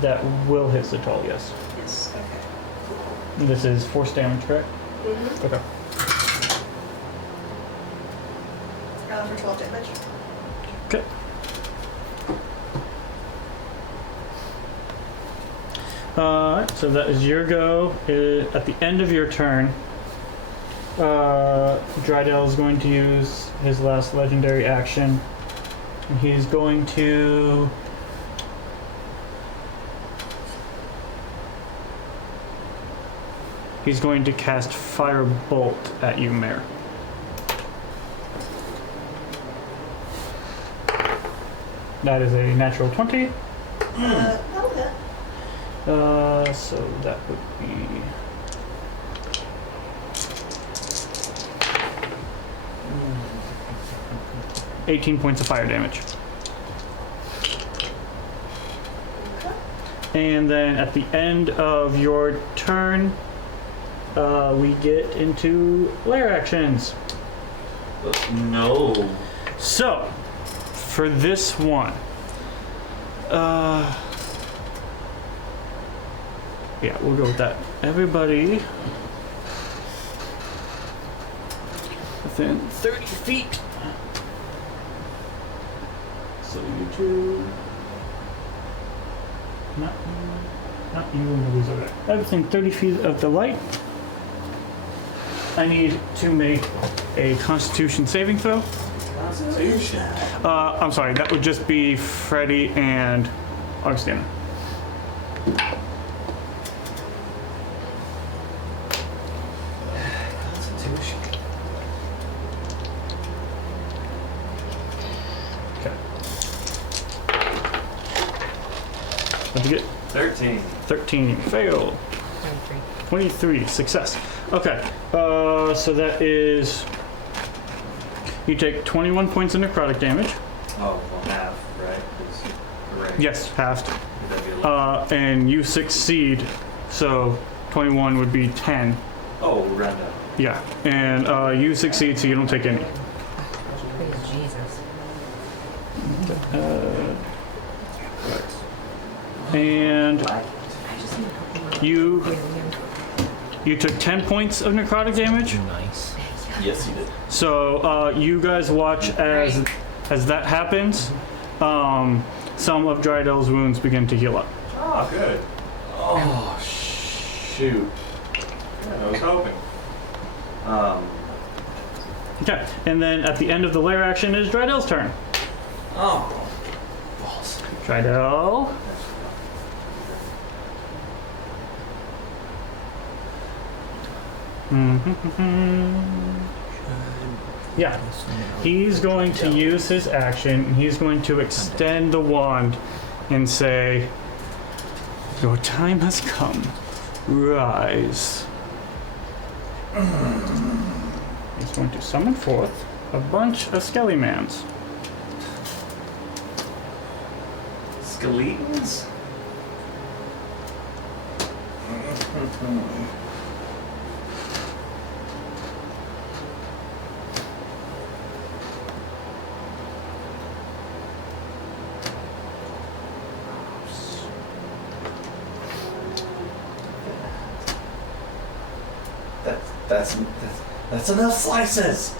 That will hit Zatal. Yes. Yes, okay. Cool. This is force damage, correct? Mm-hmm. Okay. For 12 damage. Okay. So that is your go. At the end of your turn, Drydell is going to use his last legendary action. And he's going to... He's going to cast Firebolt at you, Mare. That is a natural 20. That'll hit. So that would be... Mm. 18 points of fire damage. Okay. And then at the end of your turn, we get into lair actions. No. So, for this one, yeah, we'll go with that. Everybody within 30 feet. So you two, not you and nobody's over there. Everything 30 feet of the light. I need to make a Constitution saving throw. Constitution. I'm sorry, that would just be Freddy and Augustina. Constitution. Okay. What'd you get? 13. 13, fail. 23, success. Okay, so that is... You take 21 points of necrotic damage. Oh, well, half, right? 'Cause the range. Yes, halved. Would that be 11? And you succeed, so 21 would be 10. Oh, we'll round up. Yeah, and you succeed, so you don't take any. Praise Jesus. And you took 10 points of necrotic damage. Nice. Yes, you did. So you guys watch as that happens. Some of Drydell's wounds begin to heal up. Oh, good. Oh, shoot. Yeah, I was hoping. Okay, and then at the end of the lair action is Drydell's turn. Oh, balls. Drydell. Yeah, he's going to use his action, and he's going to extend the wand and say, "Your time has come. Rise." He's going to summon forth a bunch of Skelly-mans. Skeletons? That's enough slices.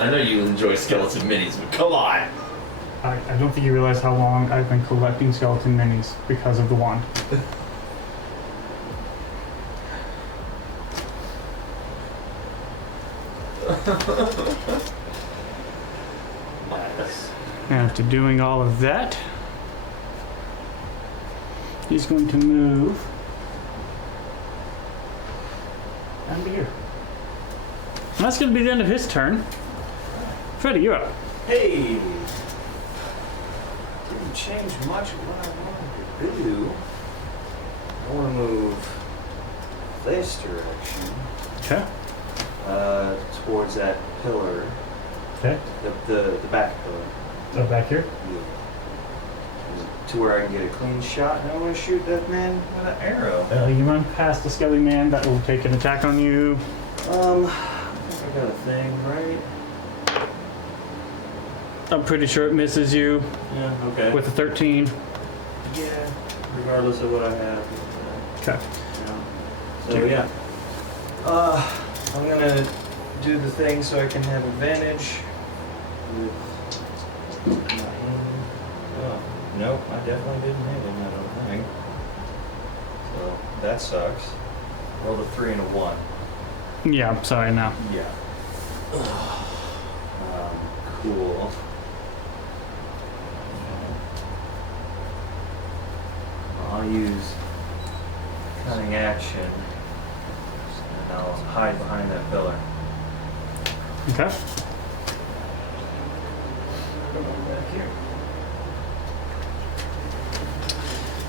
I know you enjoy skeleton minis, but come on. I don't think you realize how long I've been collecting skeleton minis because of the wand. Nice. After doing all of that, he's going to move under here. And that's going to be the end of his turn. Freddy, you're up. Hey! Didn't change much of what I wanted to do. I want to move this direction, Okay. towards that pillar, Okay. the back pillar. So back here. To where I can get a clean shot, and I want to shoot that man with an arrow. You run past the skelly man that will take an attack on you. I think I got a thing, right? I'm pretty sure it misses you Yeah, okay. with a 13. Yeah, regardless of what I have. Okay. So yeah. I'm gonna do the thing so I can have advantage with my hand. Oh, nope, I definitely didn't hit him, I don't think. So that sucks. Rolled a 3 and a 1. Yeah, I'm sorry now. Yeah. Cool. I'll use cunning action, and I'll hide behind that pillar. Okay. Come on back here.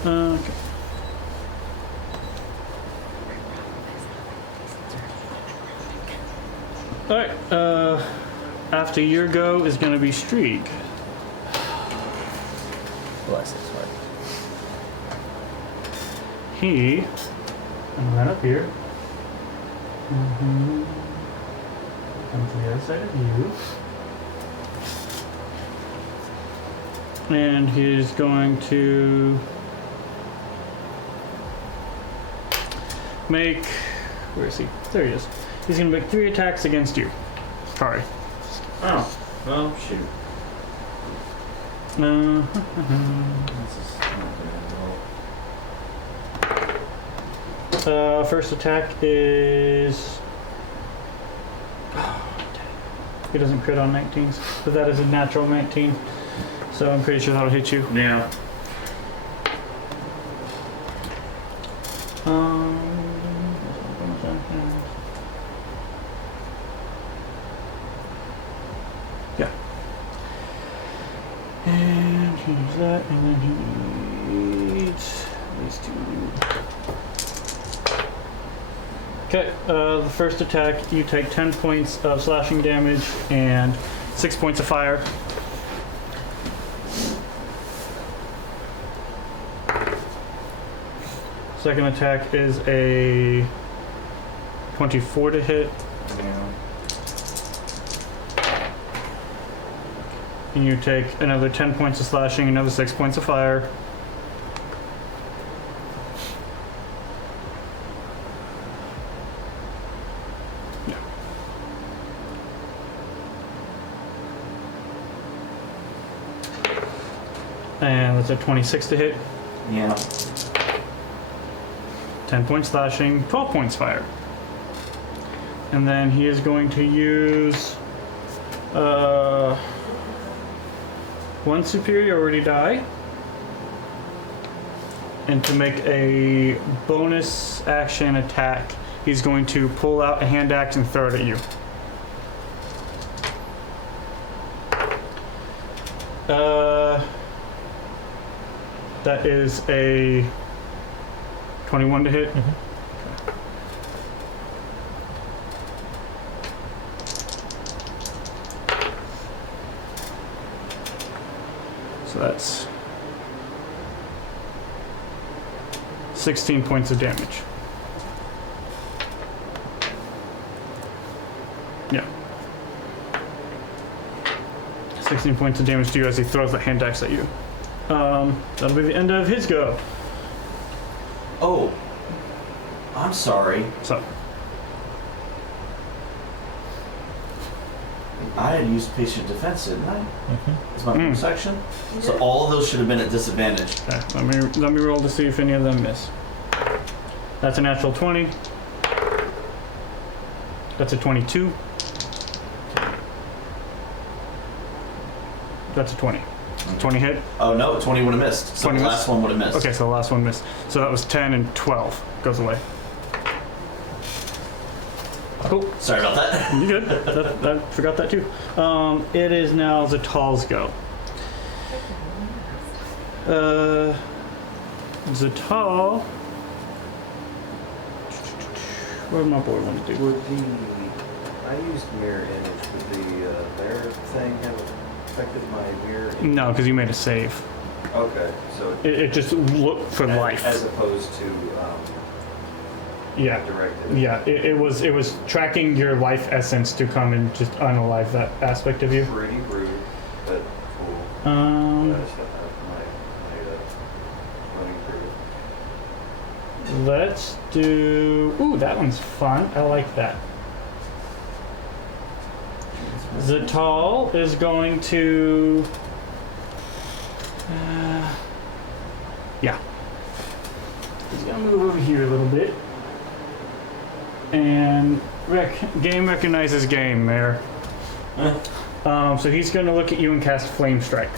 Okay. Alright, after your go is going to be Streak. Bless his heart. He, and run up here. Come to the other side of you. And he's going to make, where is he? There he is. He's going to make 3 attacks against you. Sorry. Oh, well, shoot. Uh, This is not good. first attack is... He doesn't crit on 19s, but that is a natural 19. So I'm pretty sure that'll hit you. Yeah. Yeah. And here's that, and then he needs these 2. Okay, the first attack, you take 10 points of slashing damage and 6 points of fire. Second attack is a 24 to hit, Yeah. and you take another 10 points of slashing, another 6 points of fire. And that's a 26 to hit, Yeah. 10 points slashing, 12 points fire. And then he is going to use 1 superiority die. And to make a bonus action attack, he's going to pull out a hand axe and throw it at you. That is a 21 to hit. So that's 16 points of damage. Yeah. 16 points of damage to you as he throws the hand axe at you. That'll be the end of his go. Oh, I'm sorry. So, I had used patient defense, didn't I? It's my Mm. section. You So did. all of those should have been at disadvantage. okay, let me roll to see if any of them miss. That's a natural 20. That's a 22. That's a 20. 20 hit? Oh no, 20 would have missed. So 20 the missed? last one would have missed. Okay, so the last one missed. So that was 10 and 12. Goes away. Cool. Sorry about that. You good? I forgot that too. It is now Zatal's go. Zatal. What did my board want to do? Would I used mirror image, would the mirror thing have affected my mirror? No, because you made a save. Okay, so It just looked for life. as opposed to Yeah. directed. Yeah, it was tracking your life essence to come and just unalive that aspect of you. Pretty rude, but cool. I just have my running through. Let's do. Ooh, that one's fun. I like that. Zatal is going to. Yeah. He's gonna move over here a little bit. And game recognizes game there. So he's gonna look at you and cast Flame Strike.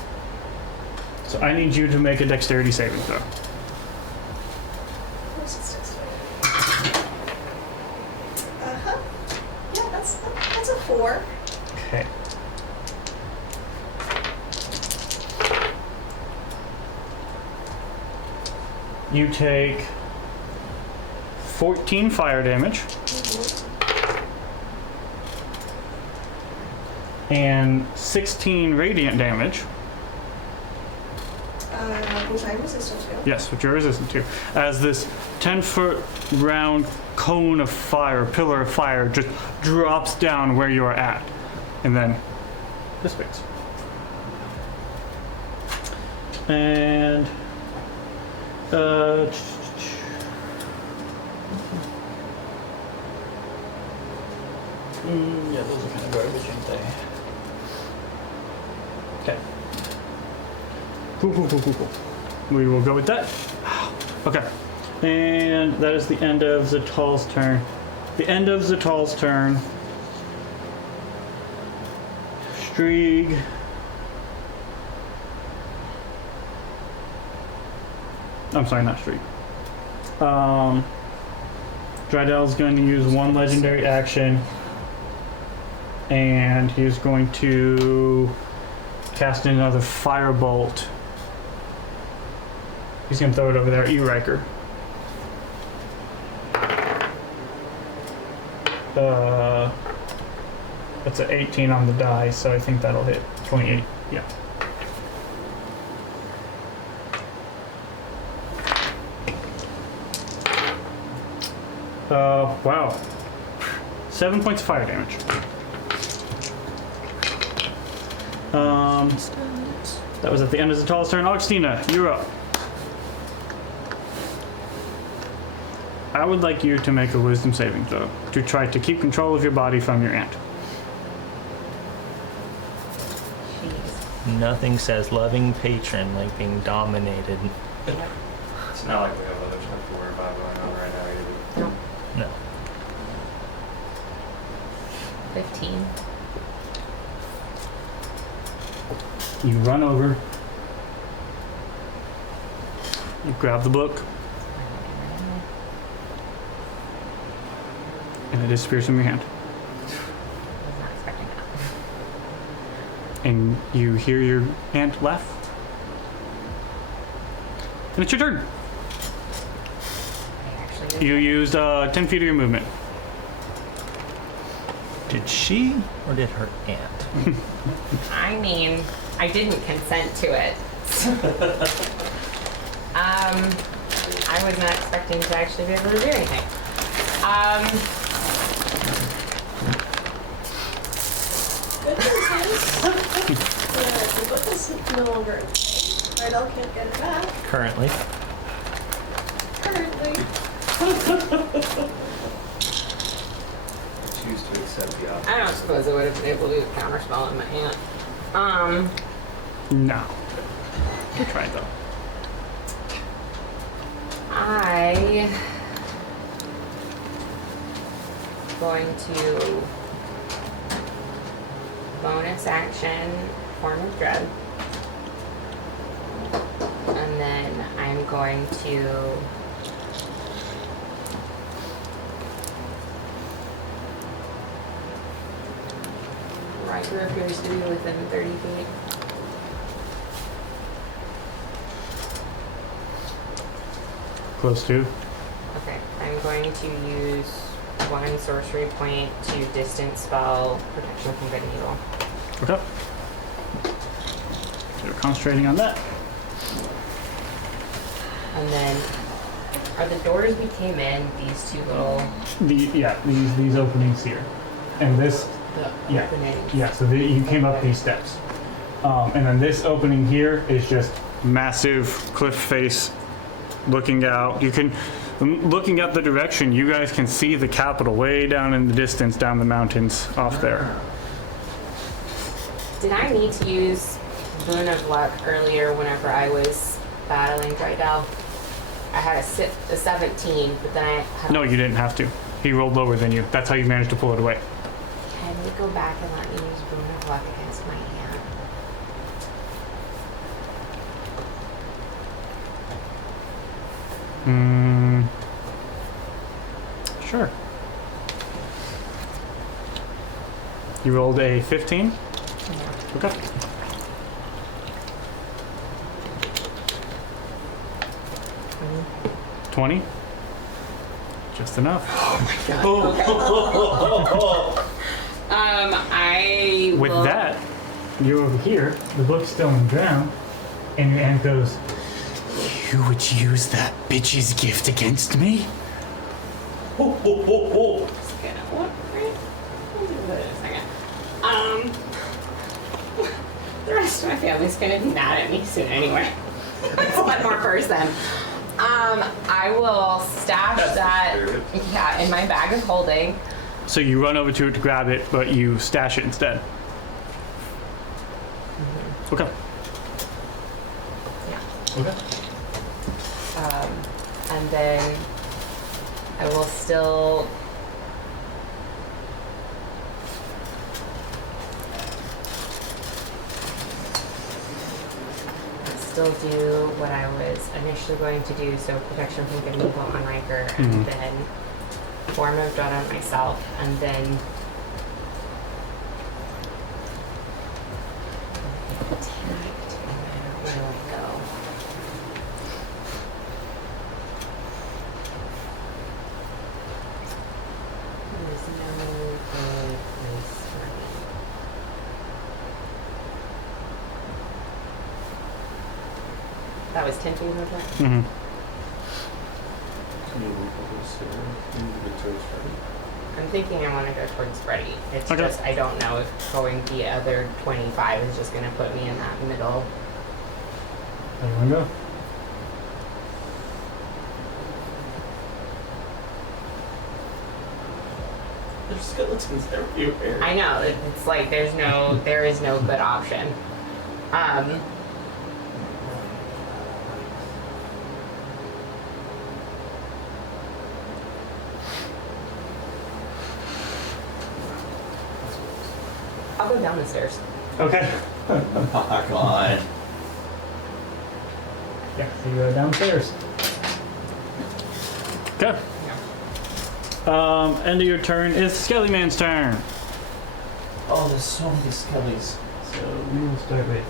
So I need you to make a dexterity saving throw. Where's the 6? Yeah, that's a 4. Okay. You take 14 fire damage and 16 radiant damage. Which I'm resistant to. Yes, which you're resistant to. As this 10-foot round cone of fire, pillar of fire, just drops down where you are at. And then dissipates. And Yeah, those are kind of garbage, aren't they? okay. Cool. We will go with that. Okay. And that is the end of Zatal's turn. The end of Zatal's turn. Strieg. I'm sorry, not Strieg. Drydel's going to use one legendary action. And he's going to cast another firebolt. He's going to throw it over there at you, Riker. That's an 18 on the die, so I think that'll hit. 28, yeah. Wow. 7 points of fire damage. That was at the end of Zatal's turn. Augustina, you're up. I would like you to make a wisdom saving throw to try to keep control of your body from your aunt. Nothing says loving patron like being dominated. It's not like we have other stuff to worry about going on right now either. No. 15. You run over. You grab the book. And it disappears from your hand. Was not expecting that. And you hear your aunt laugh. And it's your turn. I actually did. You used 10 feet of your movement. Did she or did her aunt? I mean, I didn't consent to it. I was not expecting to actually be able to do anything. Good news is, the book is no longer in play. Rydell can't get it back, Currently. currently. Choose to accept the offer. I don't suppose I would have been able to do a counterspell on my aunt. No. Good try though. I going to bonus action form of dread. And then I'm going to Riker appears to be within 30 feet. Close to. Okay, I'm going to use one sorcery point to distance spell protection from good and evil. Okay. So you're concentrating on that. And then, are the doors we came in these two little These openings here, and this. Yeah. openings? Yeah. So you came up these steps, and then this opening here is just massive cliff face, looking out. You can. Looking at the direction, you guys can see the capital way down in the distance, down the mountains off there. Did I need to use Boon of Luck earlier whenever I was battling Drydell? I had a 17, but then I had No, you didn't have to. He rolled lower than you. That's how you managed to pull it away. Can you go back and let me use Boon of Luck against my hand? Sure. You rolled a 15? Yeah. Okay. Mhm. 20? Just enough. I With will- that, you're over here, the book's still on the ground, and your aunt goes, "You would use that bitch's gift against me?" Just gonna what? Right? We'll do that in a second. The rest of my family's gonna be mad at me soon anyway. It's one more person. I will stash that, in my bag of holding. So you run over to it to grab it, but you stash it instead. Okay. Yeah. Okay. And then I will still do what I was initially going to do, so protection from good and evil on Riker, and then form of dread on myself, and then where do I go? There's no good place for me. That was 10 feet of movement? Mm-hmm. I'm thinking I want to go towards Freddy. It's Okay. just, I don't know if going the other 25 is just going to put me in that middle. There you want to go? There's skeletons everywhere. I know, it's like there is no good option. I'll go down the stairs. Okay. Fuck on. Yeah, so you go downstairs. Okay. End of your turn is Skelly Man's turn. Oh, there's so many skellies. So we will start with.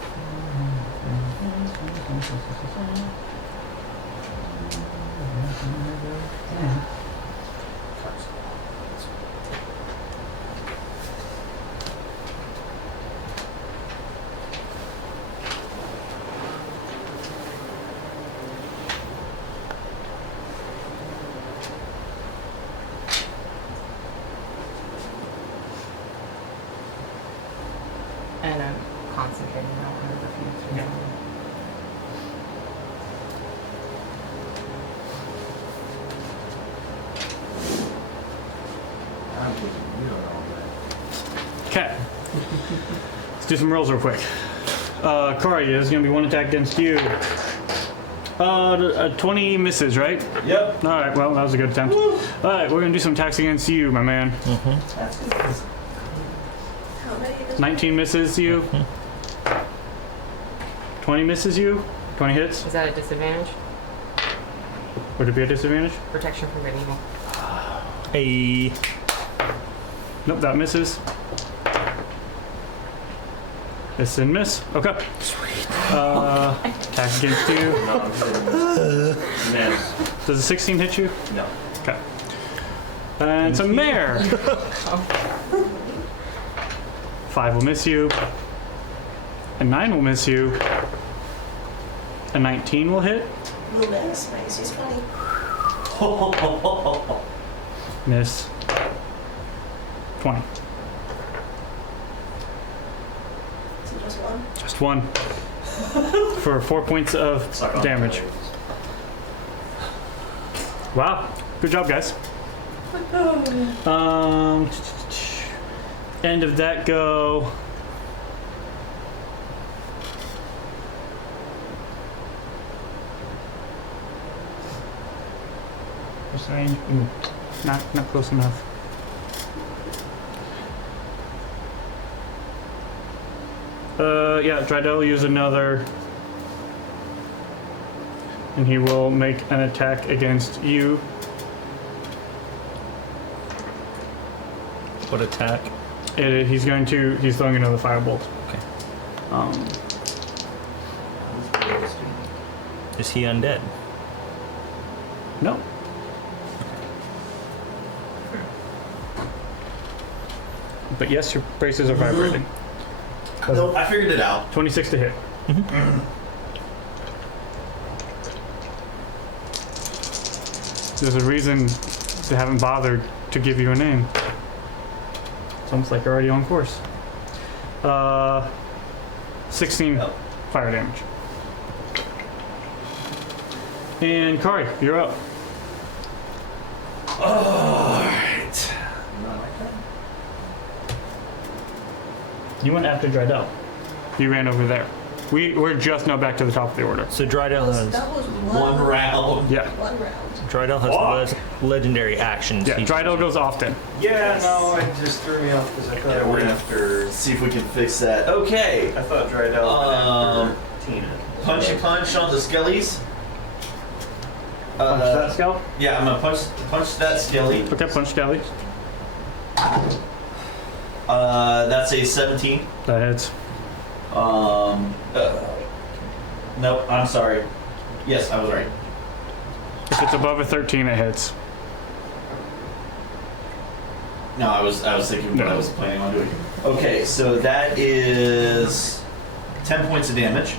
And I'm concentrating on one of the things. Yeah. Okay. Let's do some rolls real quick. Corey, there's gonna be one attack against you. 20 misses, right? Yep. All right. Well, that was a good attempt. All right, we're gonna do some attacks against you, my man. How many does 19 misses you. 20 misses you. 20 hits. Is that a disadvantage? Would it be a disadvantage? Protection from good and evil. A Nope, that misses. Miss and miss. Okay. Sweet. Attack against you. No, I'm kidding. Miss. Does a 16 hit you? No. Okay. And it's a mare. 5 will miss you. A 9 will miss you. A 19 will hit. Will miss. My AC is 20. Miss. 20. So just one. Just one. For 4 points of Suck on damage. toes. Wow. Good job, guys. End of that go. What's the range? Ooh, not close enough. Yeah, Drydell will use another, and he will make an attack against you. what attack? He's throwing another firebolt. Okay. Is he undead? No. But yes, your braces are vibrating. Nope, I figured it out. 26 to hit. There's a reason they haven't bothered to give you a name. It's almost like you're already on course. 16 fire damage. And Kari, you're up. Alright. You went after Drydell. You ran over there. We're just now back to the top of the order. So Drydell has That was One round. Yeah. One round. Drydell has legendary actions. Yeah, He- Drydell goes often. Yeah, no, it just threw me off because I thought Yeah, I we're went gonna after. see if we can fix that. Okay. I thought Drydell went after Tina. Punchy punch on the skellies. Punch that scalp. Yeah, I'm gonna punch that skelly. Okay, punch Scally. That's a 17. That hits. Nope, I'm sorry. Yes, I was right. If it's above a 13, it hits. No, I was thinking what No. I was planning on doing. Okay, so that is 10 points of damage.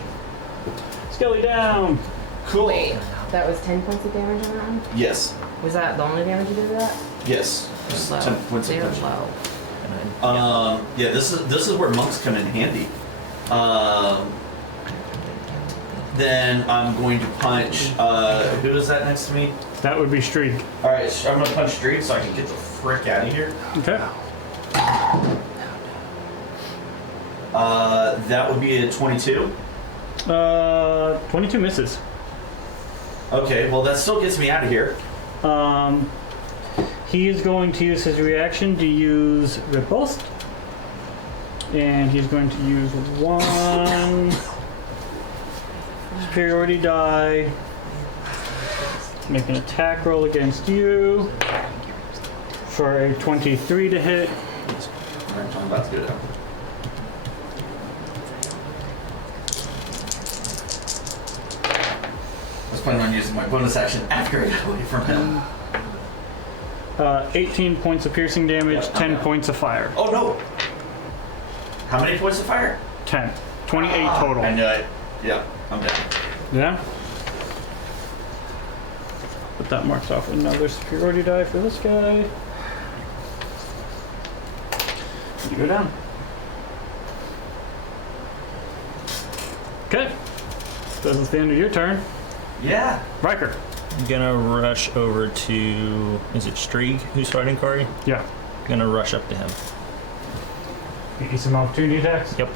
Skelly down. Cool. Wait, that was 10 points of damage on that one? Yes. Was that the only damage you did to that? Yes. Just Low. 10 points of They're damage. low. Yeah, this is where monks come in handy. Then I'm going to punch. Who is that next to me? That would be Streak. All right, I'm gonna punch Street so I can get the frick out of here. Okay. That would be a 22. 22 misses. Okay, well that still gets me out of here. He is going to use his reaction to use Riposte. And he's going to use one superiority die. Make an attack roll against you for a 23 to hit. Alright, I'm about to get it out. I was planning on using my bonus action after I got away from him. 18 points of piercing damage, Yeah, 10 okay. points of fire. Oh no! How many points of fire? 10. 28 total. I knew it. Yeah, I'm down. Yeah? But that marks off another superiority die for this guy. You go down. Okay. That's the end of your turn. Yeah. Riker. I'm gonna rush over to. Is it Streak who's fighting Kari? Yeah. Gonna rush up to him. Get you some opportunity attacks? Yep.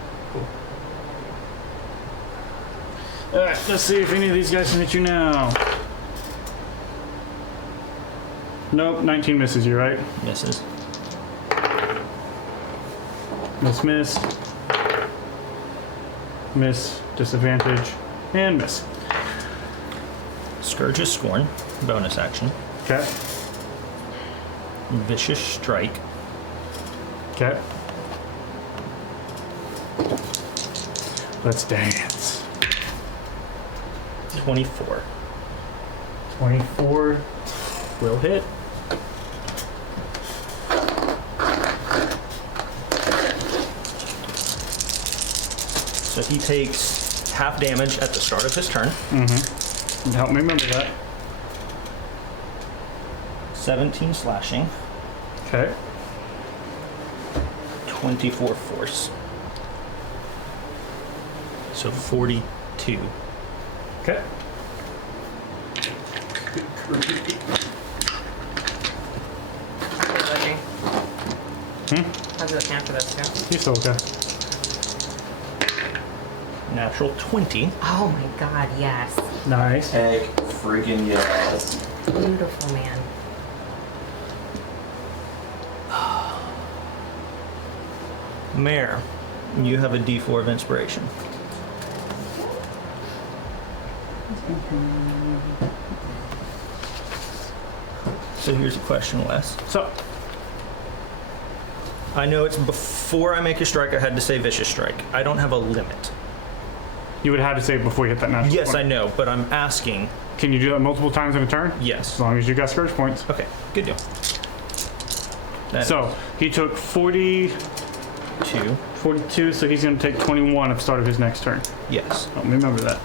Alright, let's see if any of these guys can hit you now. Nope, 19 misses you, right? Misses. Miss, miss. Miss, disadvantage. And miss. Scourge's Scorn, bonus action. Okay. Vicious Strike. Okay. Let's dance. 24. 24 will hit. So he takes half damage at the start of his turn. Help me remember that. 17 slashing, Okay. 24 force. So 42. Okay. How's it count for this too? He's still okay. Natural 20. Oh my god, yes. Nice. Heck freaking yes. Beautiful, man. Mare, you have a D4 of inspiration. So here's a question, Wes. So, I know it's before I make a strike, I had to say vicious strike. I don't have a limit. you would have to save before you hit that natural Yes, I 20. know, but I'm asking. Can you do that multiple times in a turn? As Yes. long as you got scourge points. Okay, good deal. That So, he took 42, is 2. so he's going to take 21 at the start of his next turn. Yes. Oh, remember that.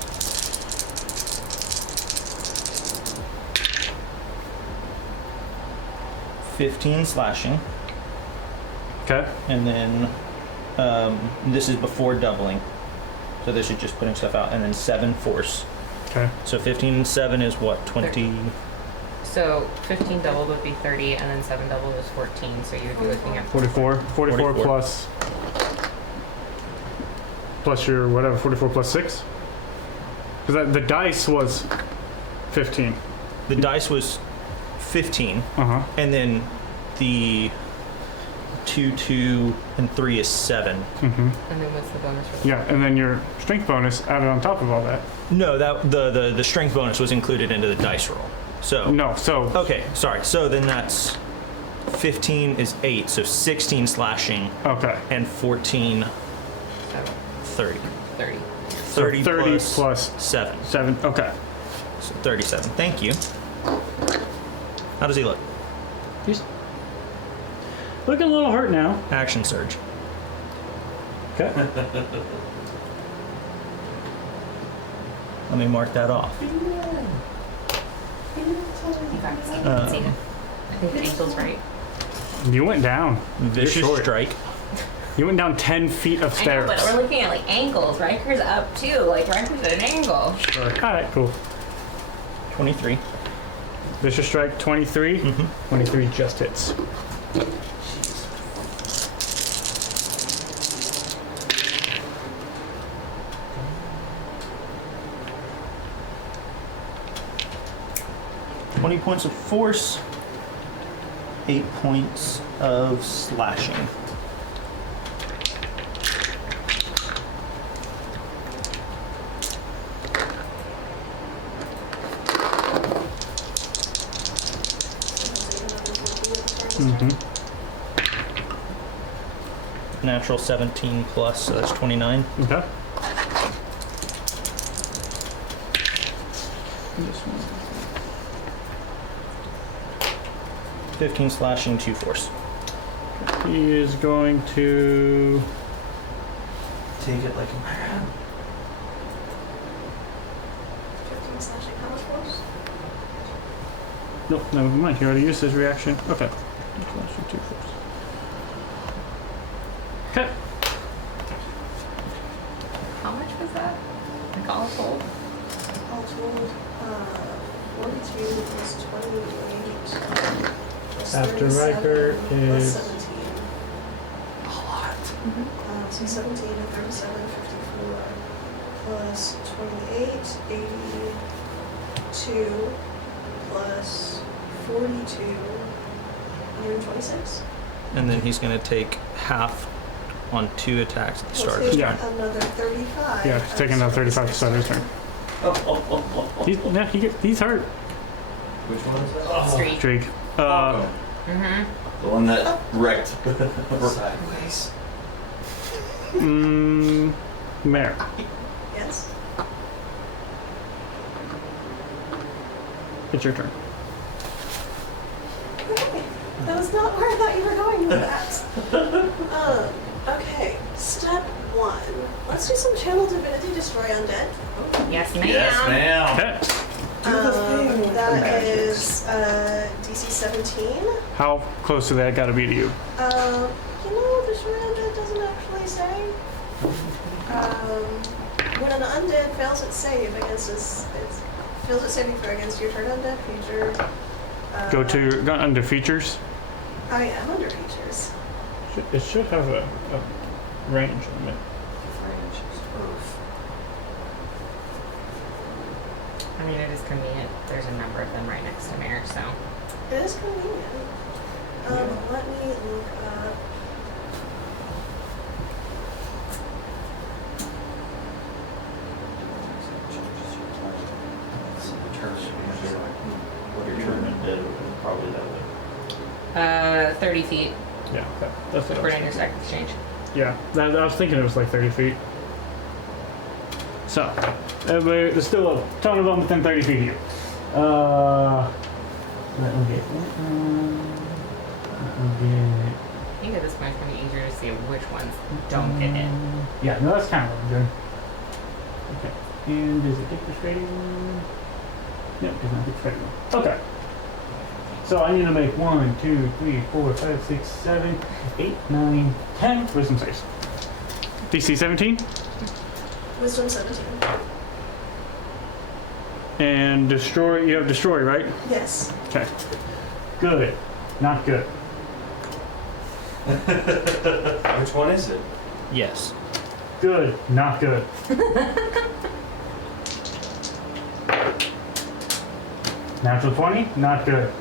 $15 slashing, Okay. and then this is before doubling. So this is just putting stuff out, and then 7 force. Okay. So 15 and 7 is what, 20? So 15 doubled would be 30, and then 7 doubled is 14. So you would be looking at 44. 44 plus your whatever. 44 plus 6. Because the dice was 15. The dice was 15, and then the 2, 2, and 3 is 7. And then what's the bonus for that? Yeah, and then your strength bonus added on top of all that. No, that the strength bonus was included into the dice roll. So No, so okay, sorry. So then that's 15 is 8, so 16 slashing okay. and 14 So 30. 30. So 30 plus 7. 7. Okay. So 37. Thank you. How does he look? He's looking a little hurt now. Action surge. Okay. Let me mark that off. In fact, so you can see it. I think the ankle's right. You went down. Vicious You're short. strike. You went down 10 feet of I know, stairs. but we're looking at like angles. Riker's up too. Like Riker's at an angle. Sure. All right, cool. 23. Vicious strike 23. 23 just hits. Twenty points of force. 8 points of slashing. Natural 17 plus, so that's 29. Okay. 15 slashing, 2 force. He is going to. Take it like a man. 15 slashing, how much force? Nope, never mind. He already used his reaction. Okay. Slashing 2 force. Okay. How much was that? Like all told? All told, 42 plus 28. Plus After 37 Riker plus is- 17. So 17 and 37, 54. Plus 28, 82. Plus 42, 126. And then he's going to take half on 2 attacks at the start of his Yeah. turn. Another 35. Yeah, he's taking another 35 to start his turn. He's hurt. Which one is that? Street. Drake. Mm-hmm. The one that wrecked. Sideways. Mayor. Yes. It's your turn. Okay. That was not where I thought you were going with that. Okay. Step 1. Let's do some channel divinity destroy undead. Yes, ma'am. Yes, ma'am. Okay. That is DC 17. How close to that gotta be to you? Destroy undead doesn't actually say. When an undead fails its save against its fails its saving throw against your turn undead feature. Go under features. I am under features. It should have a range limit. I mean, it is convenient. There's a number of them right next to Mayor, so. It is convenient. Let me look up. What your tournament did, probably that way. 30 feet, Yeah, okay. That's what I was according to thinking. Stack Exchange. Yeah, I was thinking it was like 30 feet. So, everybody, there's still a ton of them within 30 feet of you. Let me get I think at this point it's going to be easier to see which ones don't get hit. Yeah, no, that's kind of what I'm doing. Okay, and does it get this rating? No, it does not get this rating. Okay. So I need to make 1, 2, 3, 4, 5, 6, 7, 8, 9, 10 wisdom saves. DC 17. Wisdom 17. And destroy, you have destroy, right? Yes. Okay. Good. Not good. Which one is it? Yes. Good. Not good. Natural 20. Not good.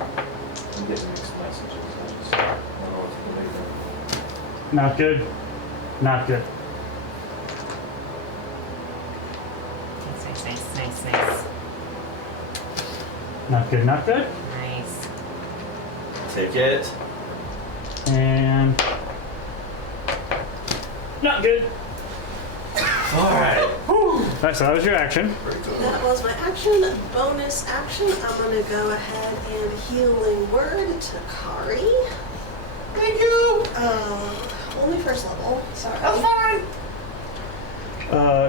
I'm getting mixed messages. I just don't know what to believe. Not good. Not good. Nice. Not good. Not good. Nice. Take it. And not good. Alright. Alright, so that was your action. That was my action. Bonus action. I'm going to go ahead and healing word to Kari. Thank you. Only first level. Sorry. That's fine.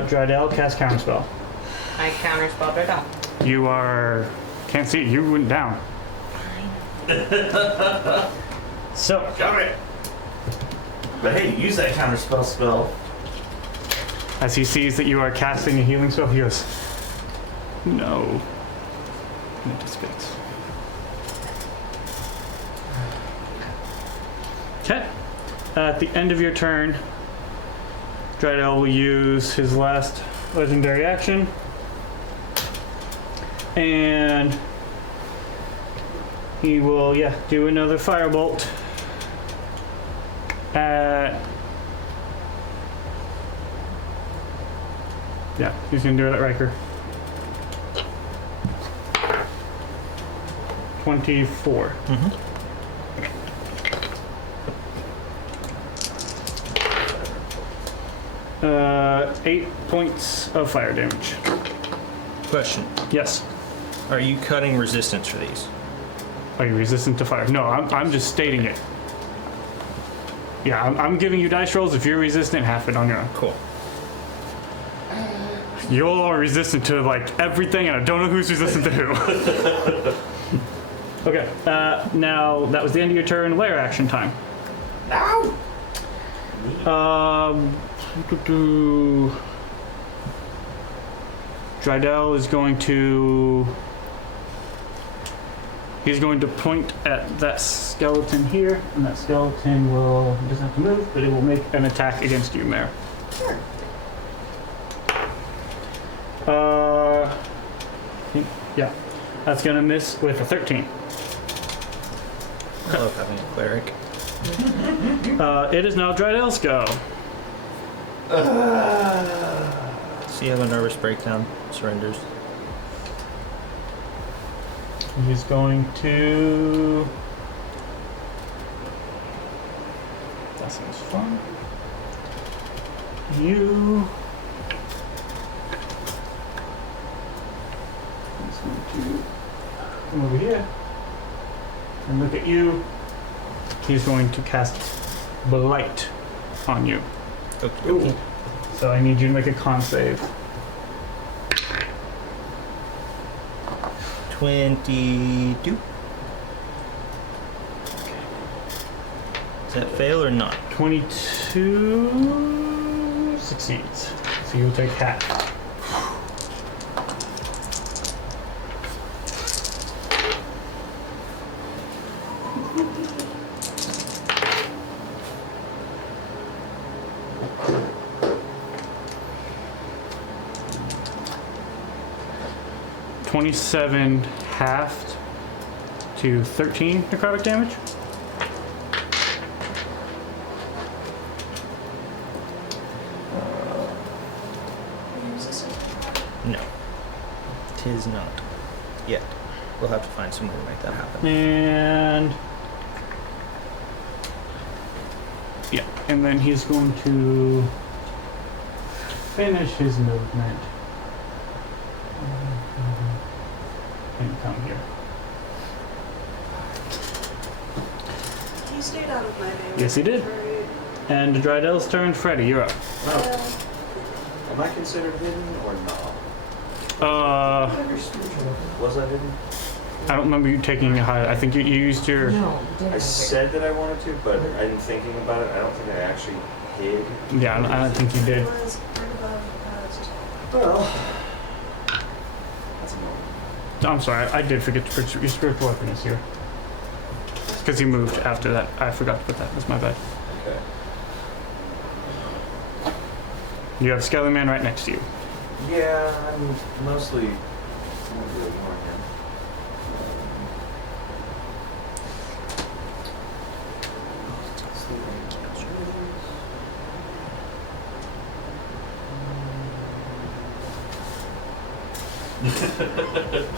Drydell cast counterspell. I counterspelled it up. You are can't see it. You went down. So Got it. But hey, use that counter spell. as he sees that you are casting a healing spell, he goes, "No." And it dissipates. Okay. At the end of your turn, Drydell will use his last legendary action. And he will, do another firebolt at... Yeah, he's gonna do it at Riker. 24. 8 points of fire damage. Question. Yes. Are you cutting resistance for these? Are you resistant to fire? No, I'm just stating it. Yeah, I'm giving you dice rolls. If you're resistant, half it on your own. Cool. You all are resistant to like everything, and I don't know who's resistant to who. Okay, now that was the end of your turn. Lair action time. Ow! Drydell is going to... He's going to point at that skeleton here, and that skeleton will... It doesn't have to move, but it will make an attack against you, Mare. Sure. Yeah. That's gonna miss with a 13. I love having a cleric. It is now Drydell's go. So you have a nervous breakdown, surrenders. He's going to. That sounds fun. You. He's going to come over here and look at you. He's going to cast Blight on you. Okay. So I need you to make a con save. 22. Does that fail or not? 22 succeeds. So you'll take half. $27 halved to 13 necrotic damage. Use this one. No. Tis not. Yet. We'll have to find some way to make that happen. And yeah, and then he's going to finish his movement and come here. He stayed out of my name. Yes, he did. Right. And the Drydel's turn. Freddy, you're up. Oh, am I considered hidden or not? Was I hidden? I don't remember you taking a high. I think you used your. No, didn't I said that I wanted to, but in thinking about it, I don't think I actually hid. Yeah, I don't think you did. It was part above Well, that's a moment. I'm sorry, I did forget to put your spiritual weapon is here. Because he moved after that. I forgot to put that. That's my bad. Okay. You have Skelly Man right next to you. Yeah, I'm mostly not really ignoring him.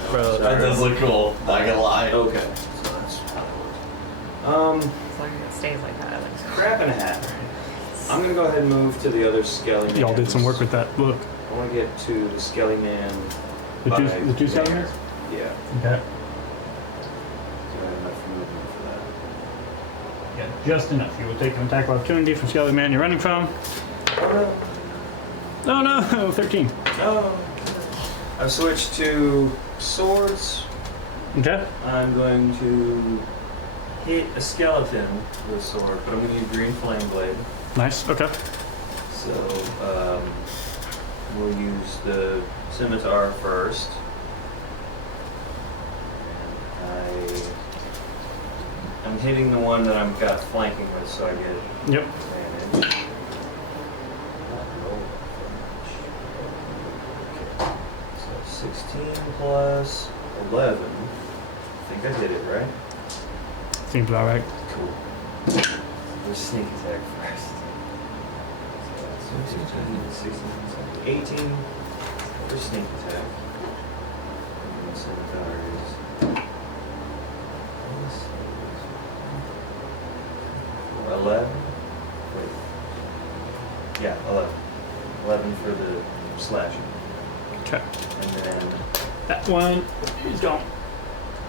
Bro, That does look cool. Not gonna lie. Okay, so that's how that works. As long as it stays like that, it looks Crap in a hat. I'm gonna go ahead and move to the other Skelly Man. Y'all did some work with that. Look. I want to get to the Skelly Man. The two by Skelly there. Mans? Yeah. Okay. Do I have enough movement for that? Yeah, just enough. You will take an attack of opportunity from Skelly Man you're running from. Oh no, 13. Oh. I've switched to swords. Okay. I'm going to hit a skeleton with a sword, but I'm going to use green flame blade. Nice. Okay. So we'll use the scimitar first. And I'm hitting the one that I've got flanking with, so I get Yep. advantage. Not roll that much. Okay. So 16 plus 11. I think I did it right. Seems about right. Cool. We'll sneak attack first. So 16, 18 for sneak attack. And the scimitar is 11. Wait. Yeah, 11. 11 for the slashing. Okay. And then That one is gone. I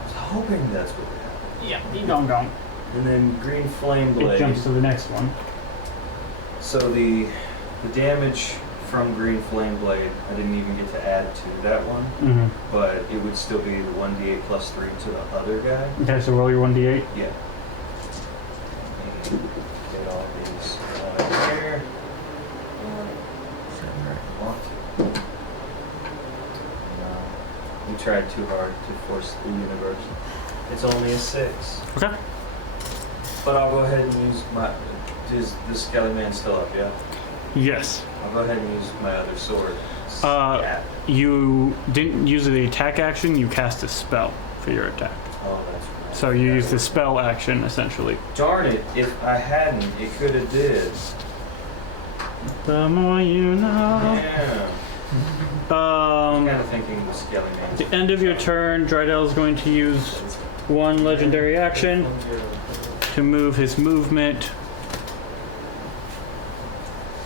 was hoping that's what would happen. Yeah, he's gone. And then green flame blade. It jumps to the next one. So the damage from green flame blade, I didn't even get to add to that one, Mm-hmm. but it would still be the 1d8 plus 3 to the other guy. Okay, so roll your 1d8. Yeah. And get all these right here. Want to. No. We tried too hard to force the universe. It's only a 6. Okay. But I'll go ahead and use my. Is the Skelly Man still up, yeah? Yes. I'll go ahead and use my other sword. Yeah. You didn't use the attack action, you cast a spell for your attack. Oh, that's right. So you use the spell action essentially. Darn it, if I hadn't, it could have did. The more you know. Yeah. Kind of thinking the scaling At the end of your turn, Drydell is going to use one legendary action to move his movement.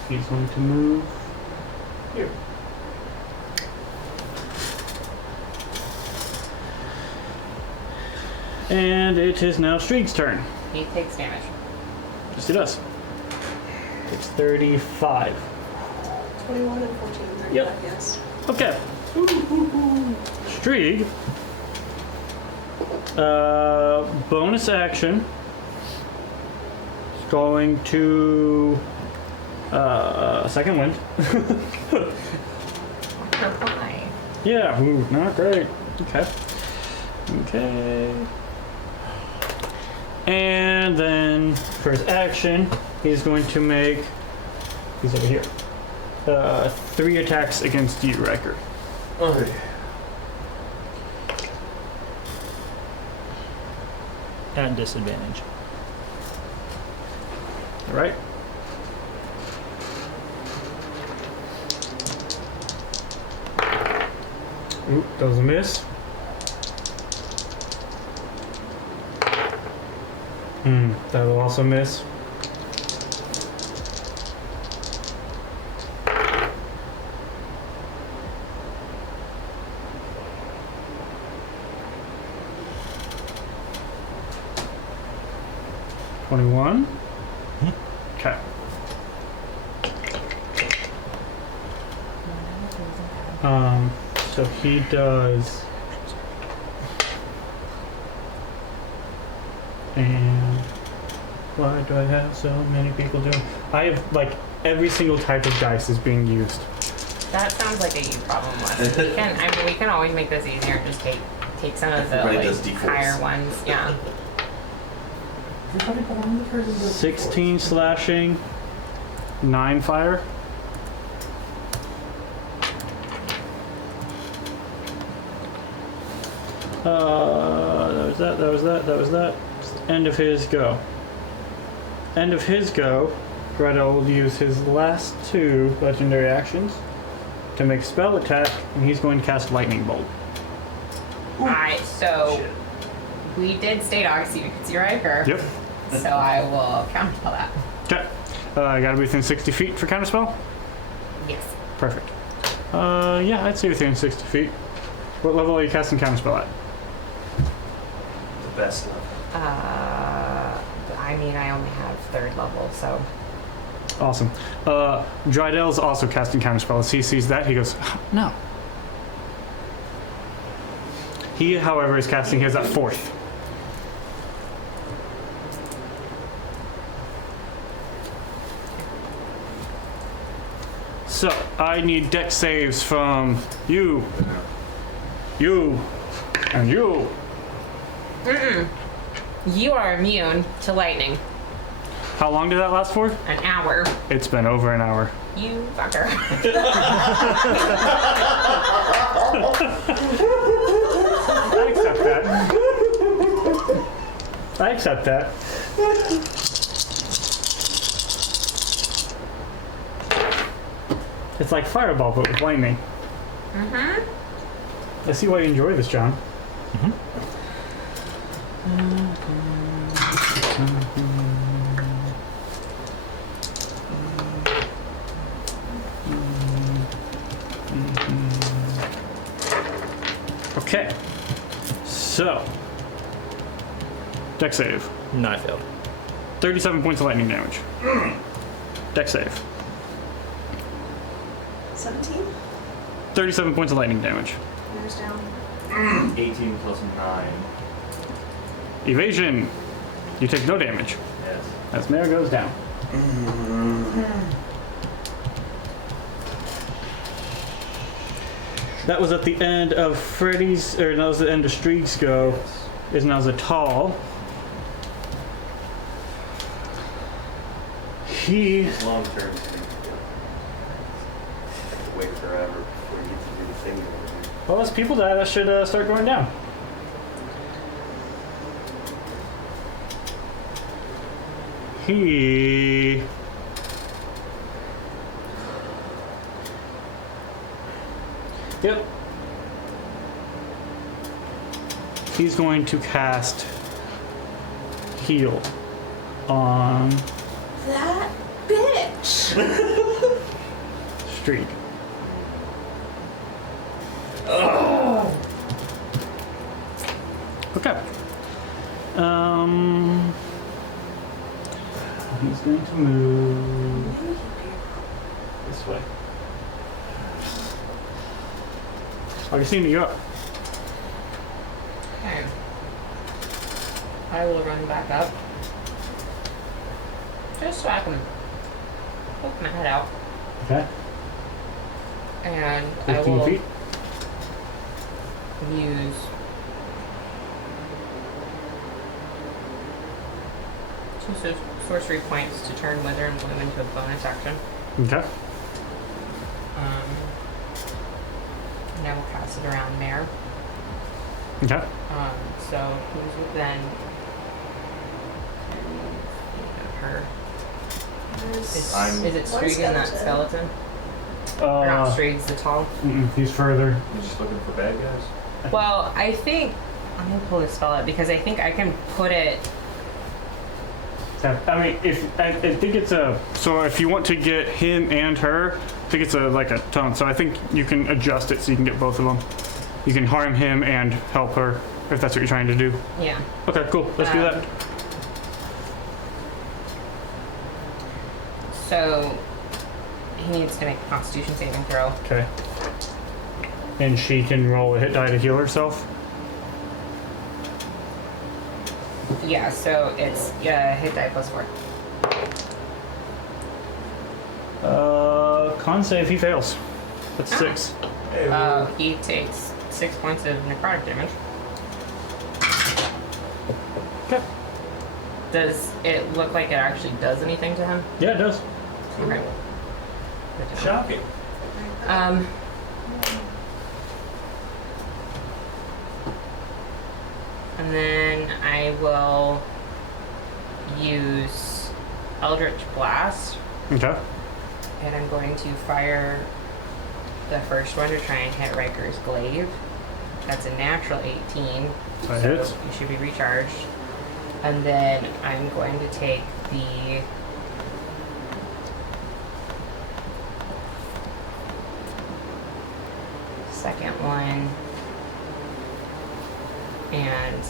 He's going to move here. And it is now Streeg's turn. He takes damage. Yes, he does. It's 35. 21 and 14, 35, Yep. yes. Okay. Streeg. Bonus action. Is going to second wind. Why? Yeah, ooh, not great. Okay. Okay. And then for his action, he's going to make. He's over here. 3 attacks against you, Riker. Okay. At disadvantage. All right. Ooh, that was a miss. That will also miss. $21. Okay. So he does. And why do I have so many people doing? I have like every single type of dice is being used. That sounds like a you problem, Wes. We can always make this easier. Just take some of the Everybody like does D4s. higher ones. Yeah. 16 slashing, 9 fire. That was that. End of his go. End of his go, Greta will use his last 2 legendary actions to make a spell attack, and he's going to cast Lightning Bolt. Alright, so we did state obviously you could see Riker. Yep. So I will counterspell that. Okay. I gotta be within 60 feet for counterspell? Yes. Perfect. Yeah, I'd say within 60 feet. What level are you casting counterspell at? The best level. I mean, I only have 3rd level, so. Awesome. Drydell's also casting counterspell. As he sees that, he goes, no. He, however, is casting his at 4th. So, I need dex saves from you, and you. You are immune to lightning. How long did that last for? An hour. It's been over an hour. You fucker. I accept that. I accept that. It's like Fireball, but with lightning. I see why you enjoy this, John. Okay. So, dex save. No, I failed. 37 points of lightning damage. Dex save. 17? 37 points of lightning damage. There's down. 18 plus 9. Evasion. You take no damage. Yes. As Mare goes down. That was at the end of Freddy's, or that was the end of Streeg's go. Is now Zatal. He Long term thing. Have to wait forever before you get to do the thing. Well, as people die, that should start going down. He Yep. He's going to cast heal on That bitch! Streak. Okay. He's going to move this way. Augustine, you're up. Okay. I will run back up. Just so I can poke my head out. Okay. And I 15 will feet. use two sorcery points to turn Wither and Bloom into a bonus action. Okay. And I will cast it around Mare. Okay. So who's then her? Is it One Strieg in that skeleton? Or not Strieg's the tall? He's further. You're just looking for bad guys? Well, I think I'm gonna pull this spell up because I think I can put it. I mean, I think it's a. So if you want to get him and her, I think it's like a tone. So I think you can adjust it so you can get both of them. You can harm him and help her if that's what you're trying to do. Yeah. Okay, cool. Let's do that. So he needs to make a Constitution saving throw. Okay. And she can roll a hit die to heal herself. Yeah. So it's hit die +4. Con save, he fails. That's 6. Hey, He takes 6 points of necrotic damage. Okay. Does it look like it actually does anything to him? Yeah, it does. Okay. Good to know. shocking. And then I will use Eldritch Blast, Okay. and I'm going to fire the first one to try and hit Riker's glaive. That's a natural 18. That so hits. You should be recharged. And then I'm going to take the second one and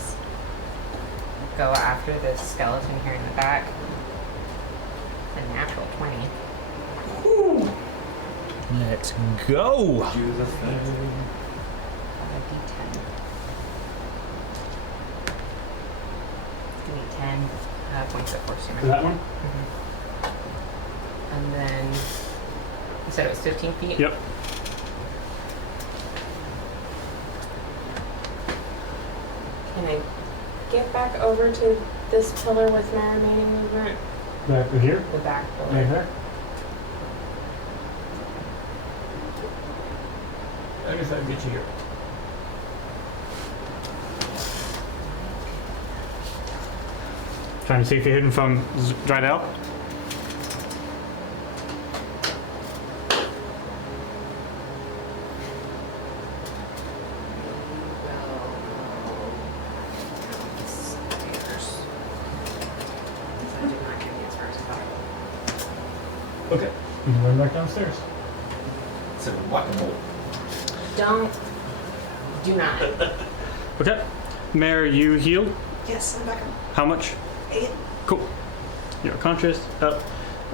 go after this skeleton here in the back. A natural 20. Let's go. Do the thing. A D10. Give me 10 points of force damage. For that one? And then you said it was 15 feet? Yep. Can I get back over to this pillar with my remaining movement? Back here? The back pillar. Right there? I guess I'd get you here. Trying to see if you're hidden from Dried Out. Okay. You can run back downstairs. It's a whack-a-mole. Do not. Okay. Mare, you healed? Yes, I'm back on How much? 8. Cool. You're conscious. Up.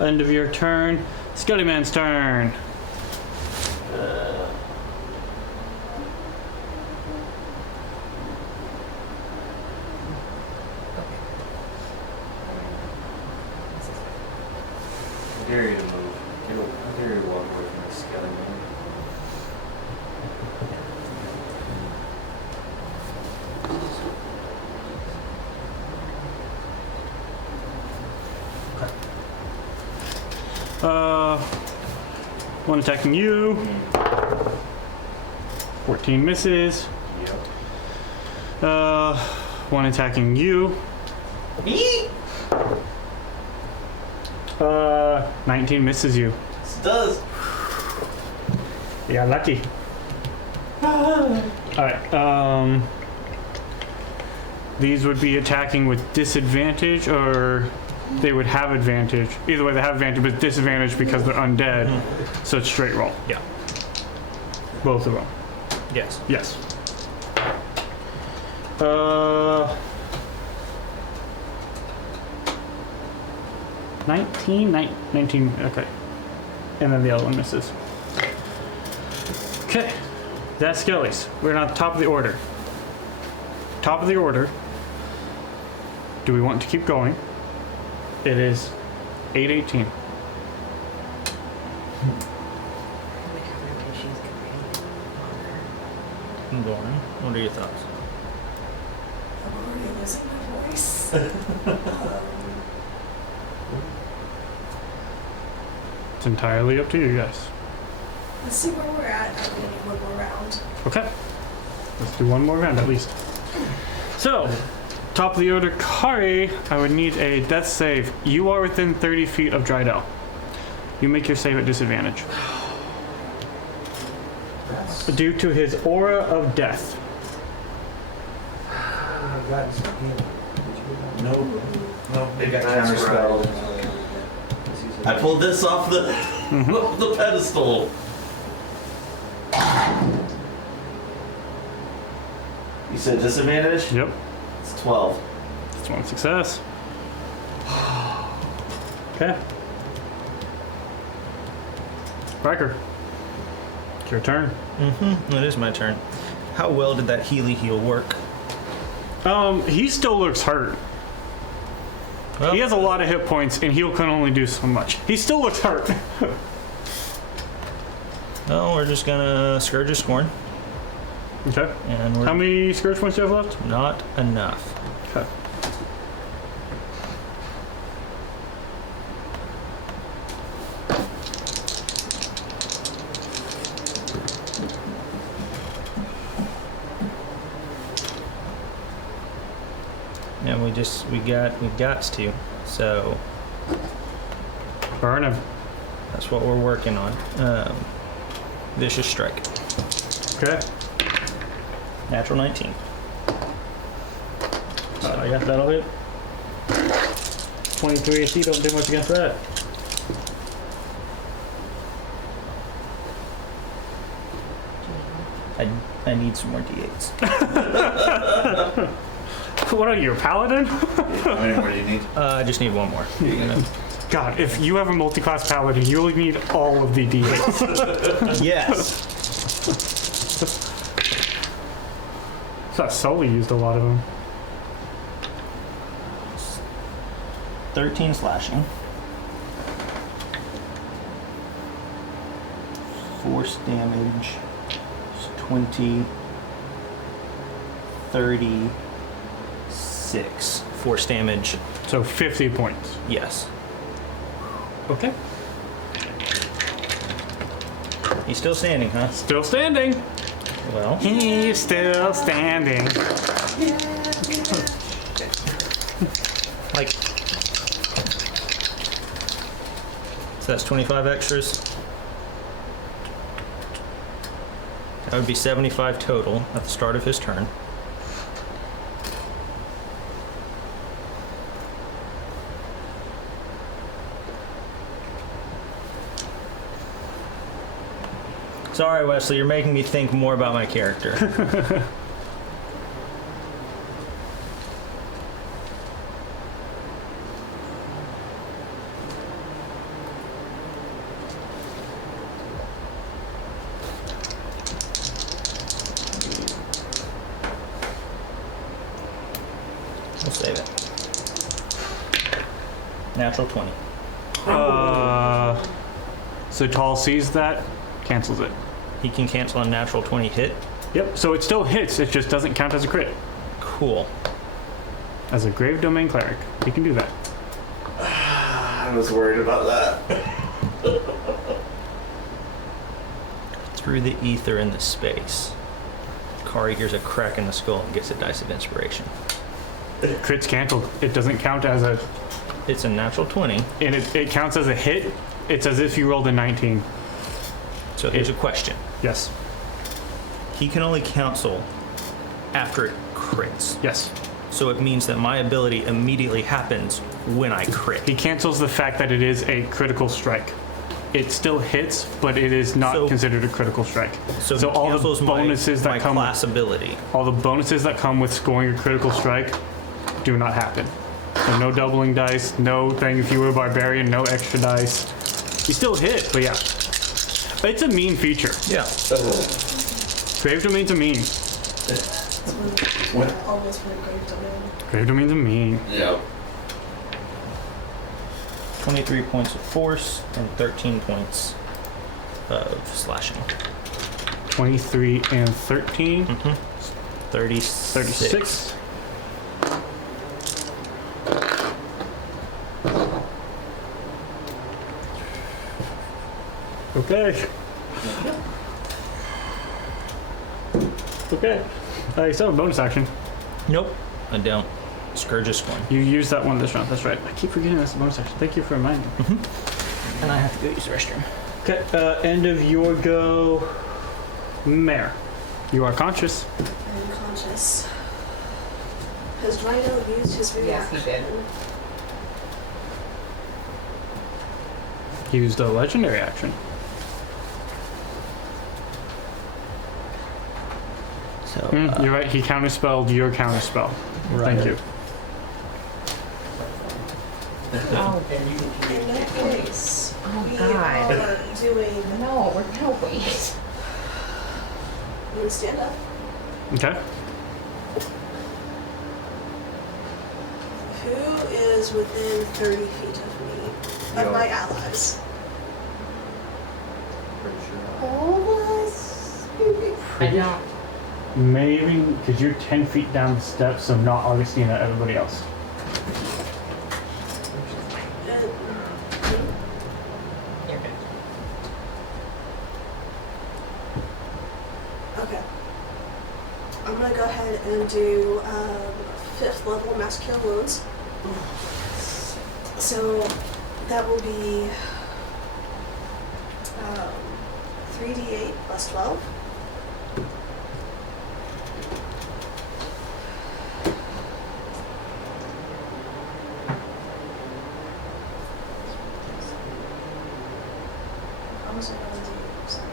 End of your turn. Skelly Man's turn. I dare you to move. I dare you to walk away from this skeleton. One attacking you. 14 misses. Yep. One attacking you. 19 misses you. This does. Yeah, lucky. Alright, these would be attacking with disadvantage, or they would have advantage. Either way, they have advantage, but disadvantage because they're undead. So it's straight roll. Yeah. Both of them. Yes. Yes. 19, okay. And then the other one misses. Okay, that's Skelly's. We're on top of the order. Top of the order. Do we want to keep going? It is 8:18. Lauren, what are your thoughts? I'm already losing my voice. It's entirely up to you guys. Let's see where we're at. I'm gonna need one more round. Okay. Let's do one more round at least. So, top of the order, Kari, I would need a death save. You are within 30 feet of Drydell. You make your save at disadvantage. Due to his aura of death. Nope. It got counterspelled. I pulled this off the the pedestal. You said disadvantage? Yep. It's 12. That's one success. Okay. Riker. It's your turn. It is my turn. How well did that Healy heal work? He still looks hurt. Well, He has a lot of hit points, and heal can only do so much. He still looks hurt. well, we're just gonna Scourge of Scorn. Okay. And we're How many Scourge points do you have left? not enough. Okay. And we got to. So Burn him. that's what we're working on. Vicious Strike. Okay. Natural 19. So I got that'll hit. 23 AC, don't do much against that. I need some more D8s. What are you, a paladin? How many more do you need? I just need one more. God, if you have a multi-class paladin, you only need all of the D8s. Yes. I thought Sully used a lot of them. 13 slashing. Force damage. 20. 36. Force damage. So 50 points. Yes. Okay. He's still standing, huh? Still standing. Well, He's still standing. like. So that's 25 extras. That would be 75 total at the start of his turn. Sorry, Wesley, you're making me think more about my character. We'll save it. Natural 20. So Tall sees that, cancels it. He can cancel a natural 20 hit. Yep, so it still hits, it just doesn't count as a crit. Cool. As a Grave Domain Cleric, he can do that. I was worried about that. Through the ether in the space, Kari hears a crack in the skull and gets a dice of inspiration. Crit's canceled. It doesn't count as a... It's a natural 20. And it counts as a hit. It's as if you rolled a 19. So here's a question. Yes. he can only cancel after it crits. Yes. So it means that my ability immediately happens when I crit. He cancels the fact that it is a critical strike. It still hits, but it is not So- considered a critical strike. So he all the cancels bonuses my that come class ability. all the bonuses that come with scoring a critical strike do not happen. So no doubling dice, no thing if you were a barbarian, no extra dice. You still hit, but yeah. It's a mean feature. Yeah. Grave Domain's a mean. Almost went Grave Domain. Grave Domain's a mean. Yeah. 23 points of force and 13 points of slashing. 23 and 13. 36. 36. Okay. Okay. You still have a bonus action. Nope, I don't. Scourge is one. You used that one this round. That's right. I keep forgetting that's a bonus action. Thank you for reminding me. And I have to go use the restroom. Okay. End of your go. Mare. You are conscious. I'm conscious. Has Rhino used his reaction? Yes, he did. He used a legendary action. So, You're right. He counterspelled your counterspell. Thank you. Oh, In that case, we God. are doing. no, we're gonna wait. I'm gonna stand up. Okay. Who is within 30 feet of me? Of Yo. my allies. Pretty sure. All of us. I don't. Maybe because you're 10 feet down the steps, so not Augustina, everybody else. You're good. Okay. I'm gonna go ahead and do 5th level Mass Cure Wounds. So that will be 3d8 plus 12. How was it gonna do? Sorry.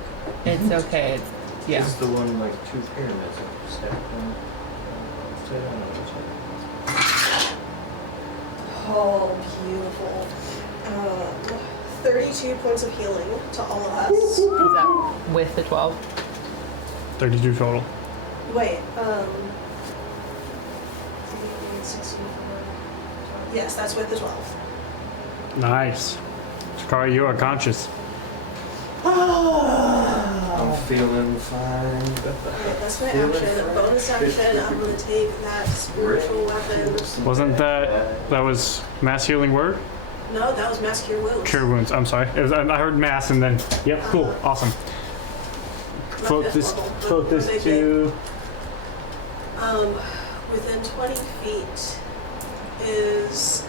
It's okay. It's, yeah. This is the one like 2 pyramids are stacked on. I don't know what's it. Oh, beautiful. 32 points of healing to all of us. Is that with the 12? 32 total. Wait, 64. Yes, that's with the 12. Nice. Shikari, you are conscious. I'm feeling fine. Alright, that's my action. Bonus action, I'm gonna take that spiritual weapon. Wasn't that was mass healing word? No, that was Mass Cure Wounds. Cure wounds. I'm sorry. It was, I heard mass and then. Yep. Cool. Awesome. Not Float fifth this. level, Float this but to. within 20 feet is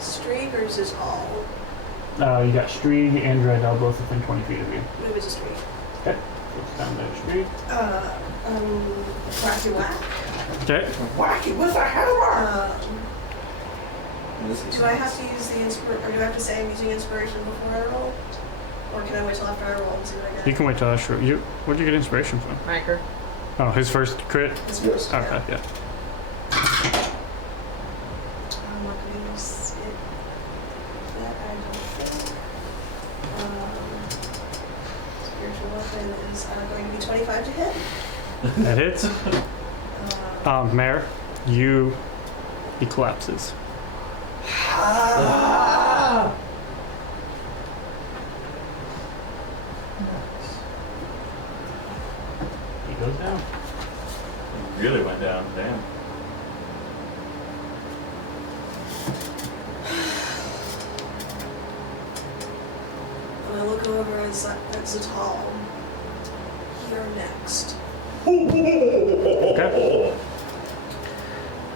Streakers is all. You got Streeg and Dreadnought both within 20 feet of you. Maybe it's a Streak. Okay. Floats down there, Streeg. Wacky Whack. Okay. Wacky with a hammer! Do I have to use the or do I have to say I'm using inspiration before I roll? Or can I wait till after I roll and see what I get? You can wait till that's true. You. Where'd you get inspiration from? Riker. Oh, his first crit. This first, Okay. yeah. Yeah. I'm not gonna use it. That I don't think. Spiritual weapon is going to be 25 to hit. That hits. Mare, he collapses. He goes down. Really went down. Damn. And I look over at Zatal. You're next. Okay.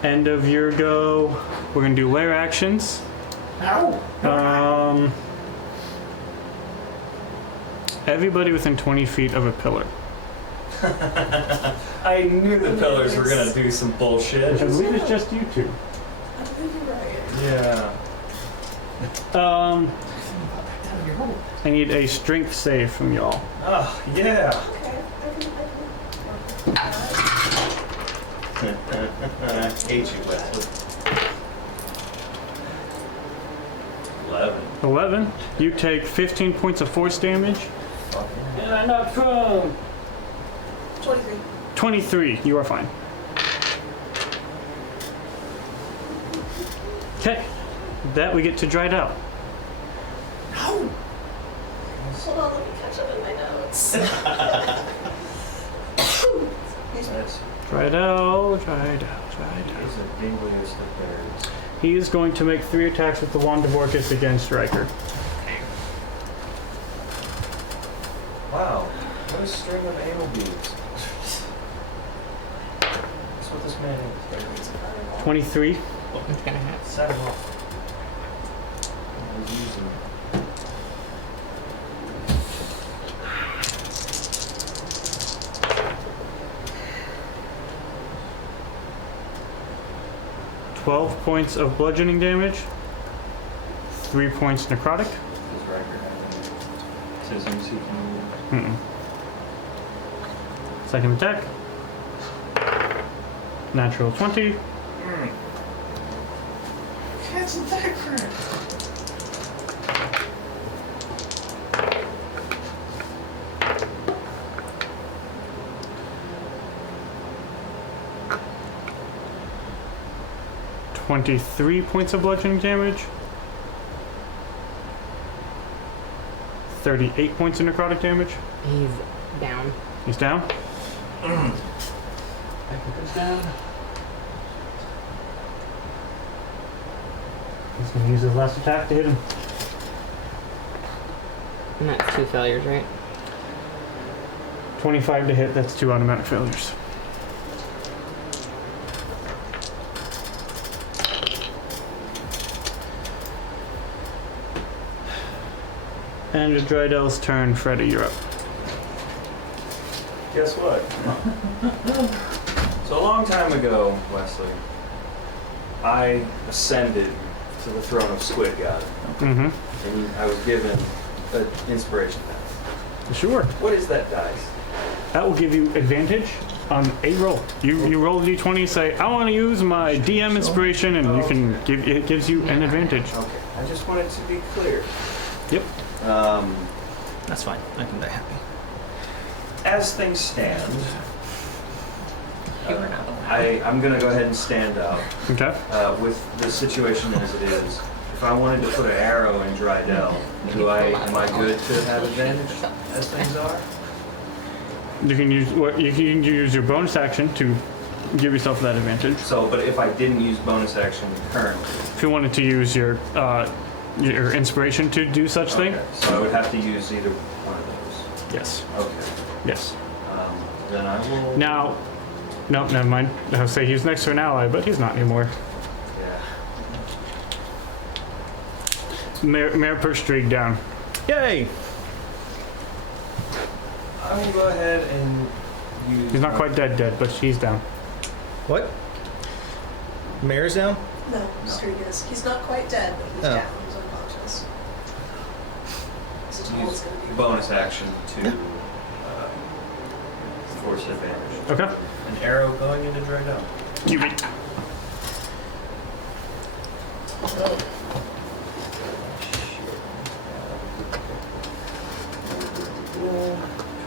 End of your go. We're gonna do lair actions. Everybody within 20 feet of a pillar. I knew the pillars were gonna do some bullshit. Which I believe it's just you two. I believe you're right. Yeah. I need a strength save from y'all. Oh, yeah. Okay, I I hate you, Wesley. 11. 11. You take 15 points of force damage. And I'm not prone. 23. 23. You are fine. Okay. That we get to Drydell. Hold on, let me catch up in my notes. That's Drydell. he's a dingliest of bears. He is going to make 3 attacks with the Wand of Orcus against Riker. Wow, what a string of anal beads. That's what this man is. 23. It's gonna happen. Set him off. He's using 12 points of bludgeoning damage. 3 points necrotic. his record. Scissors he can use. Mm-mm. Second attack. Natural 20. Cancel that crap. $23 points of bludgeoning damage. 38 points of necrotic damage. He's down. He's down. Goes down. He's going to use his last attack to hit him. And that's 2 failures, right? 25 to hit, that's 2 automatic failures. And it's Drydell's turn. Freddy, you're up. Guess what? So a long time ago, Wesley, I ascended to the throne of Squid God, Mm-hmm. and I was given an inspiration path. Sure. What is that dice? That will give you advantage on a roll. You roll a d20, say, I want to use my DM inspiration, and you can give it gives you an advantage. Okay, I just wanted to be clear. Yep. That's fine. I can be happy. As things stand, You were not allowed. I'm gonna go ahead and stand up. Okay. With the situation as it is, if I wanted to put an arrow in Drydell, am I good to have advantage as things are? You can use your bonus action to give yourself that advantage. So, but if I didn't use bonus action currently, If you wanted to use your inspiration to do such thing. okay, so I would have to use either one of those. Yes. Okay. Yes. Then I will. Now, no, never mind. I would say he's next to an ally, but he's not anymore. Yeah. Mayor Perstrig down. Yay! I will go ahead and use. He's not quite dead, but he's down. What? Mayor's down? No, Street is. He's not quite dead, but he's Oh. down. He's unconscious. This is all it's Use going to be. bonus action to force advantage. Okay. An arrow going into Drydell. Give it. Shit.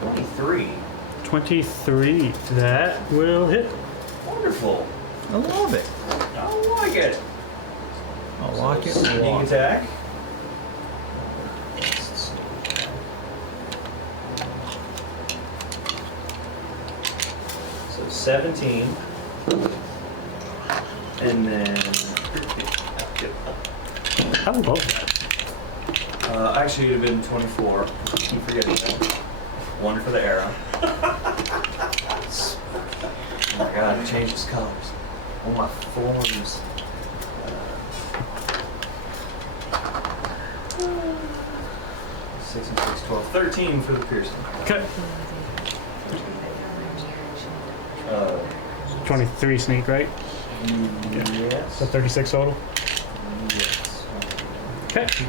23. 23. That will hit. Wonderful. I love it. I like it. I'll lock it. Sneak Walk. attack. So 17. And then. I love that. Actually, it would have been 24. Keep forgetting that. 1 for the arrow. Oh my god, it changes colors. All my forms. 6 and 6, 12. 13 for the piercing. Okay. 23 sneak, right? Yes. So 36 total. Yes. Okay. 10,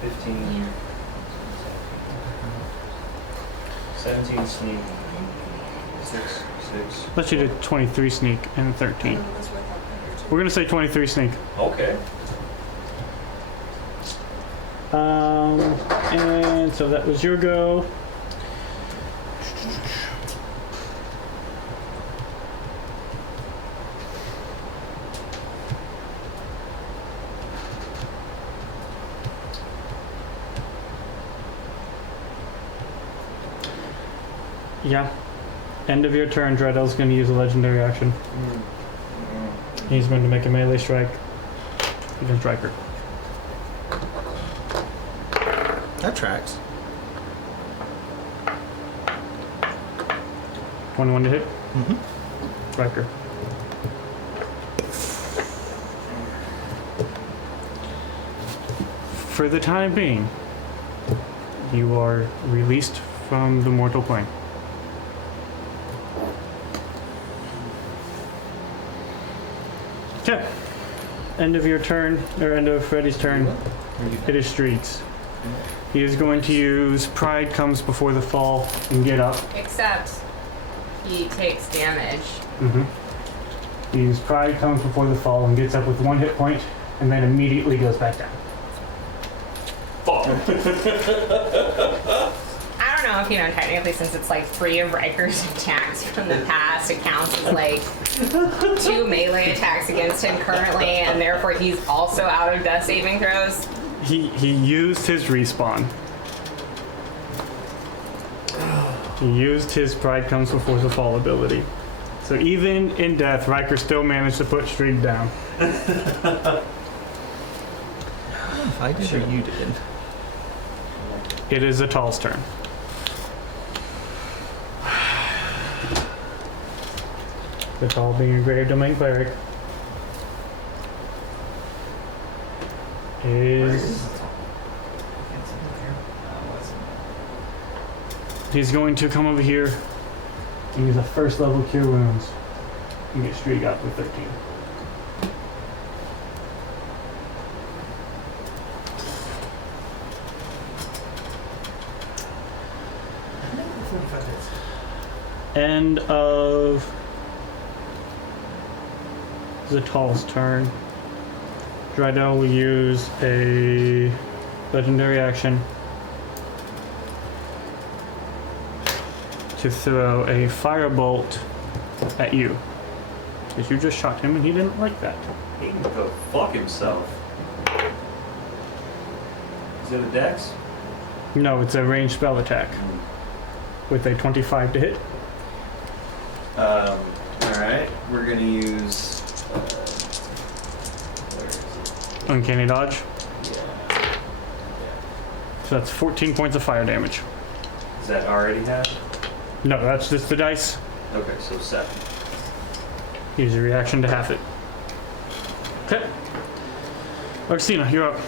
15, 17 sneak. 6. Let's you do 23 sneak and 13. That's worth out better too. We're gonna say 23 sneak. Okay. And so that was your go. Yeah. End of your turn, Dreidell's going to use a legendary action. He's going to make a melee strike against Riker. That tracks. 21 to hit. Mm-hmm. Riker. For the time being, you are released from the mortal plane. Okay. End of your turn, or end of Freddy's turn. It is Streaks. He is going to use Pride Comes Before the Fall and get up. Except he takes damage. He uses Pride Comes Before the Fall and gets up with 1 hit point and then immediately goes back down. I don't know if you know technically, since it's like 3 of Riker's attacks from the past, it counts as like 2 melee attacks against him currently, and therefore he's also out of death saving throws. He used his respawn. He used his Pride Comes Before the Fall ability. So even in death, Riker still managed to put Streak down. If I did or you did. It is Atal's turn. Atal being a Grave Domain cleric is... He's going to come over here and use a first level Cure Wounds and get Streak up with 13. End of Zatal's turn. Dreidell will use a legendary action to throw a firebolt at you. Because you just shot him and he didn't like that. He can go fuck himself. Is it a dex? No, it's a ranged spell attack with a 25 to hit. Alright, we're gonna use. Where is it? Uncanny dodge. Yeah. So that's 14 points of fire damage. Does that already have? No, that's just the dice. Okay, so 7. Use your reaction to half it. Okay. Arcina, you're up.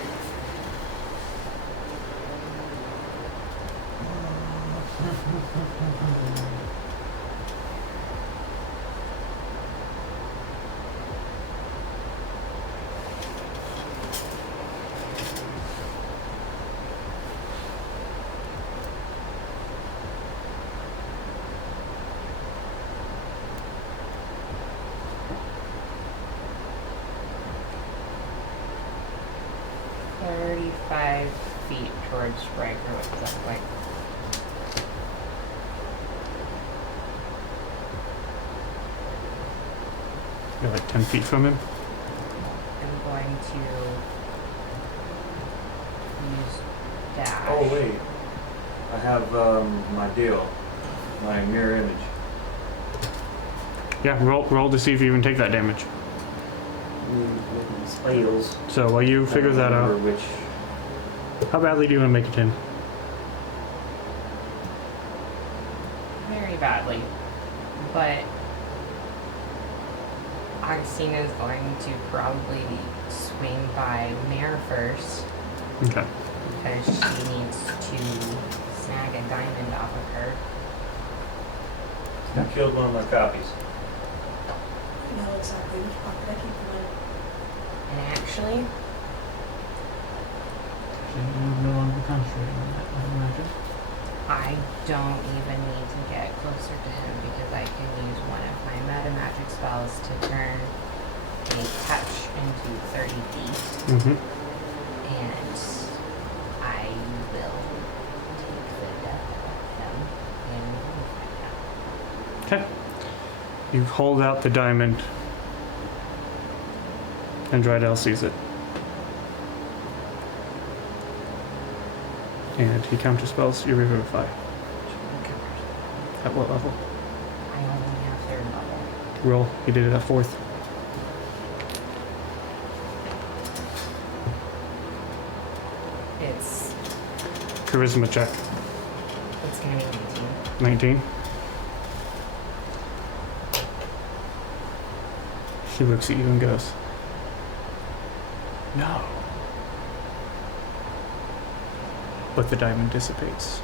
Feet towards Riker, what does that look like? You're like 10 feet from him. I'm going to use dash. Oh, wait. I have my deal. My mirror image. Yeah, roll to see if you even take that damage. Spells. So while you figure that out, Which. how badly do you want to make it 10? Very badly. But Augustina is going to probably swing by Mare first Okay. because she needs to snag a diamond off of her. You killed one of my copies. know exactly which pocket I keep them in. And actually, So you no longer concentrating on that, I imagine. I don't even need to get closer to him because I can use one of my meta magic spells to turn a touch into 30 feet, Mm-hmm. and I will take the death of them in one fight. Okay. You hold out the diamond, and Drydell sees it. And he counterspells your Revivify. At what level? I only have third level. Roll. He did it at 4th. It's Charisma check. gonna be 19. 19. He looks at you and goes, "No." But the diamond dissipates.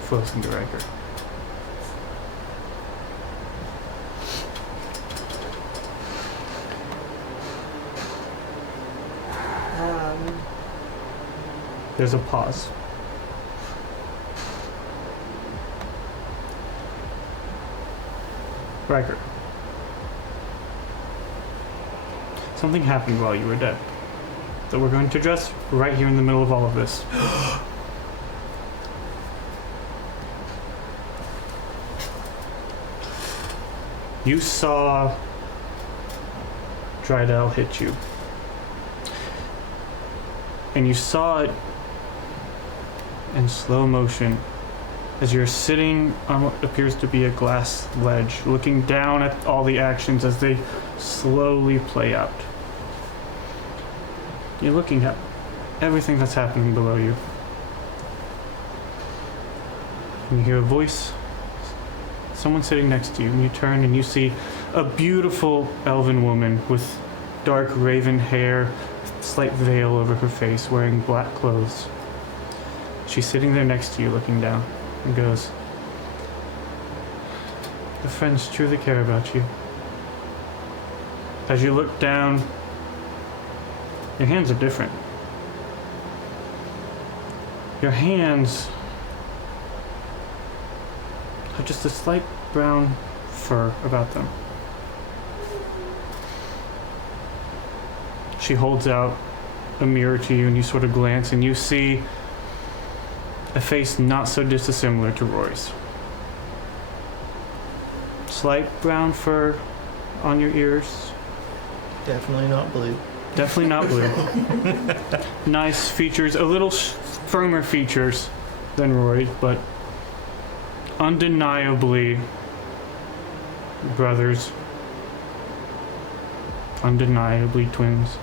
Flows into Riker. There's a pause. Riker. Something happened while you were dead that we're going to address right here in the middle of all of this. You saw Drydell hit you. And you saw it in slow motion as you're sitting on what appears to be a glass ledge, looking down at all the actions as they slowly play out. You're looking at everything that's happening below you. And you hear a voice, someone sitting next to you, and you turn and you see a beautiful elven woman with dark raven hair, slight veil over her face, wearing black clothes. She's sitting there next to you, looking down, and goes, "The friends truly care about you." As you look down, your hands are different. Your hands have just a slight brown fur about them. She holds out a mirror to you and you sort of glance and you see a face not so dissimilar to Roy's. Slight brown fur on your ears. Definitely not blue. Definitely not blue. Nice features, a little firmer features than Roy, but undeniably brothers. Undeniably twins.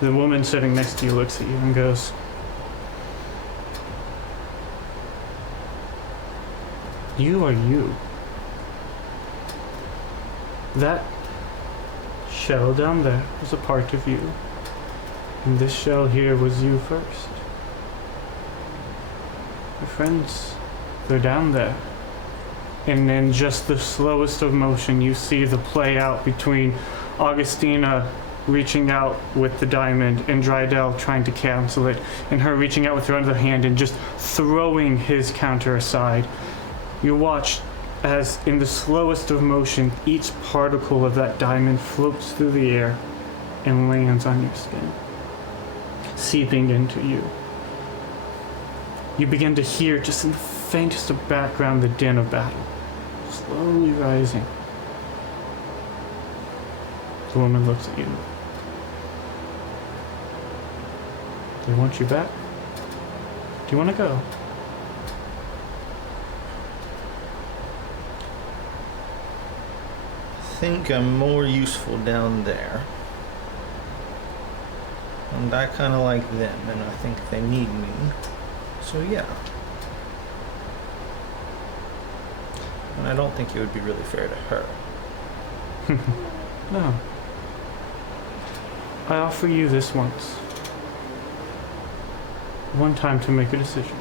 The woman sitting next to you looks at you and goes, "You are you. That shell down there was a part of you, and this shell here was you first. Your friends, they're down there." And in just the slowest of motion, you see the play out between Augustina reaching out with the diamond and Drydell trying to cancel it, and her reaching out with her other hand and just throwing his counter aside. You watch as, in the slowest of motion, each particle of that diamond floats through the air and lands on your skin, seeping into you. You begin to hear, just in the faintest of background, the din of battle, slowly rising. The woman looks at you. They want you back? Do you want to go? I think I'm more useful down there. And I kind of like them, and I think they need me. So yeah. And I don't think it would be really fair to her. No. I offer you this once. one time to make a decision.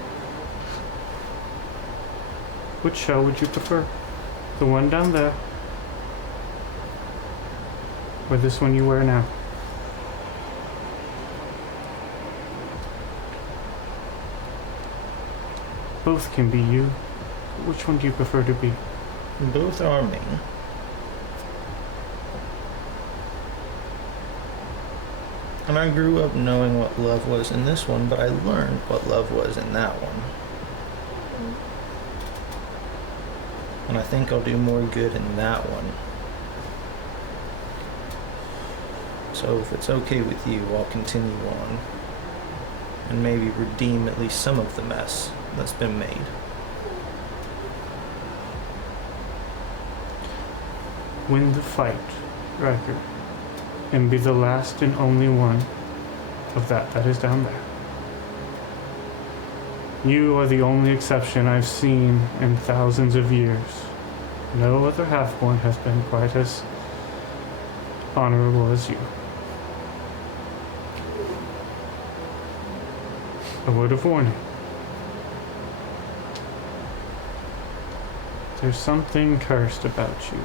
Which shell would you prefer? The one down there? Or this one you wear now? Both can be you. Which one do you prefer to be? Both are me. And I grew up knowing what love was in this one, but I learned what love was in that one. And I think I'll do more good in that one. So if it's okay with you, I'll continue on. And maybe redeem at least some of the mess that's been made. Win the fight, Riker, and be the last and only one of that is down there. You are the only exception I've seen in thousands of years. No other half-born has been quite as honorable as you. A word of warning. There's something cursed about you,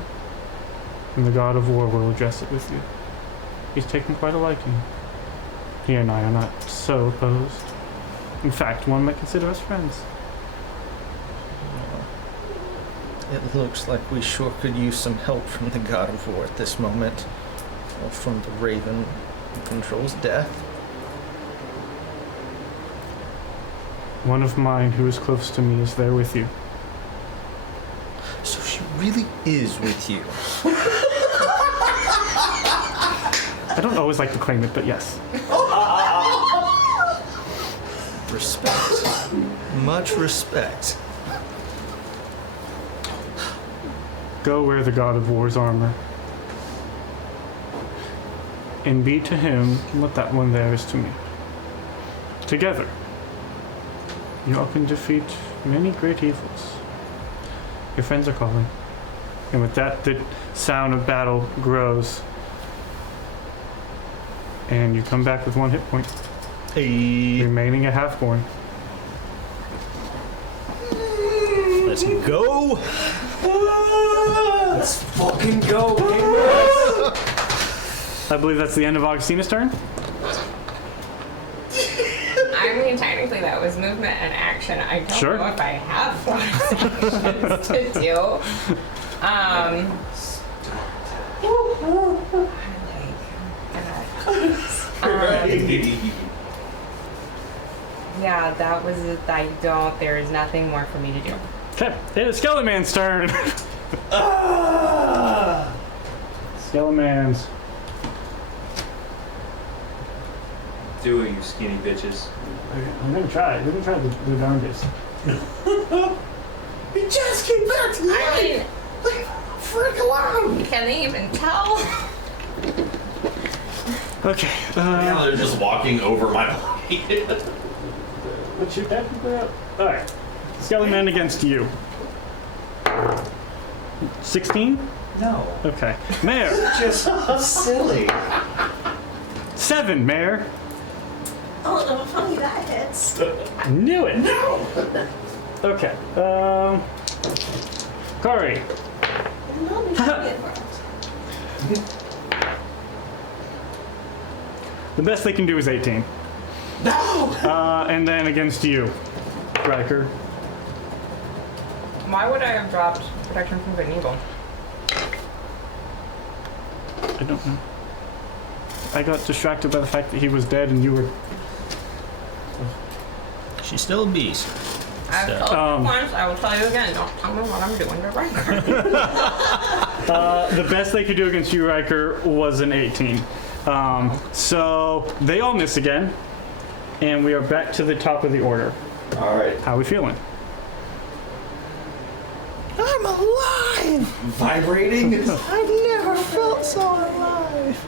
and the God of War will address it with you. He's taken quite a liking. He and I are not so opposed. In fact, one might consider us friends. It looks like we sure could use some help from the God of War at this moment. Or from the Raven who controls death. One of mine who is close to me is there with you. So she really is with you. I don't always like to claim it, but yes. Respect. Much respect. Go wear the God of War's armor. And be to him what that one there is to me. Together, you all can defeat many great evils. Your friends are calling. And with that, the sound of battle grows. And you come back with 1 hit point, Hey. remaining a half-born. Let's go. Let's fucking go, gamers! I believe that's the end of Augustina's turn. I mean, technically that was movement and action. I don't Sure. know if I have bonus actions to do. Yeah, that was it. There is nothing more for me to do. Okay, it is Skeleton Man's turn. Skeleton Man's. Do it, you skinny bitches. I'm gonna try. We're gonna try the darndest. He just came back to I mean, Leave freak alone. can they even tell? Okay. Now they're just walking over my body. What's your deck? Alright. Skeleton Man against you. 16? No. Okay. Mayor. Just silly. 7, Mayor. Oh, funny that hits. Knew it. No. Okay. Corey. No, we should get worked. The best they can do is 18. No. And then against you, Riker. Why would I have dropped protection from good and evil? I don't know. I got distracted by the fact that he was dead and you were. She's still a beast. I've told you once, I will tell you again. Don't tell me what I'm doing to Riker. The best they could do against you, Riker, was an 18. So they all miss again, and we are back to the top of the order. All right. How are we feeling? I'm alive. Vibrating? I've never felt so alive.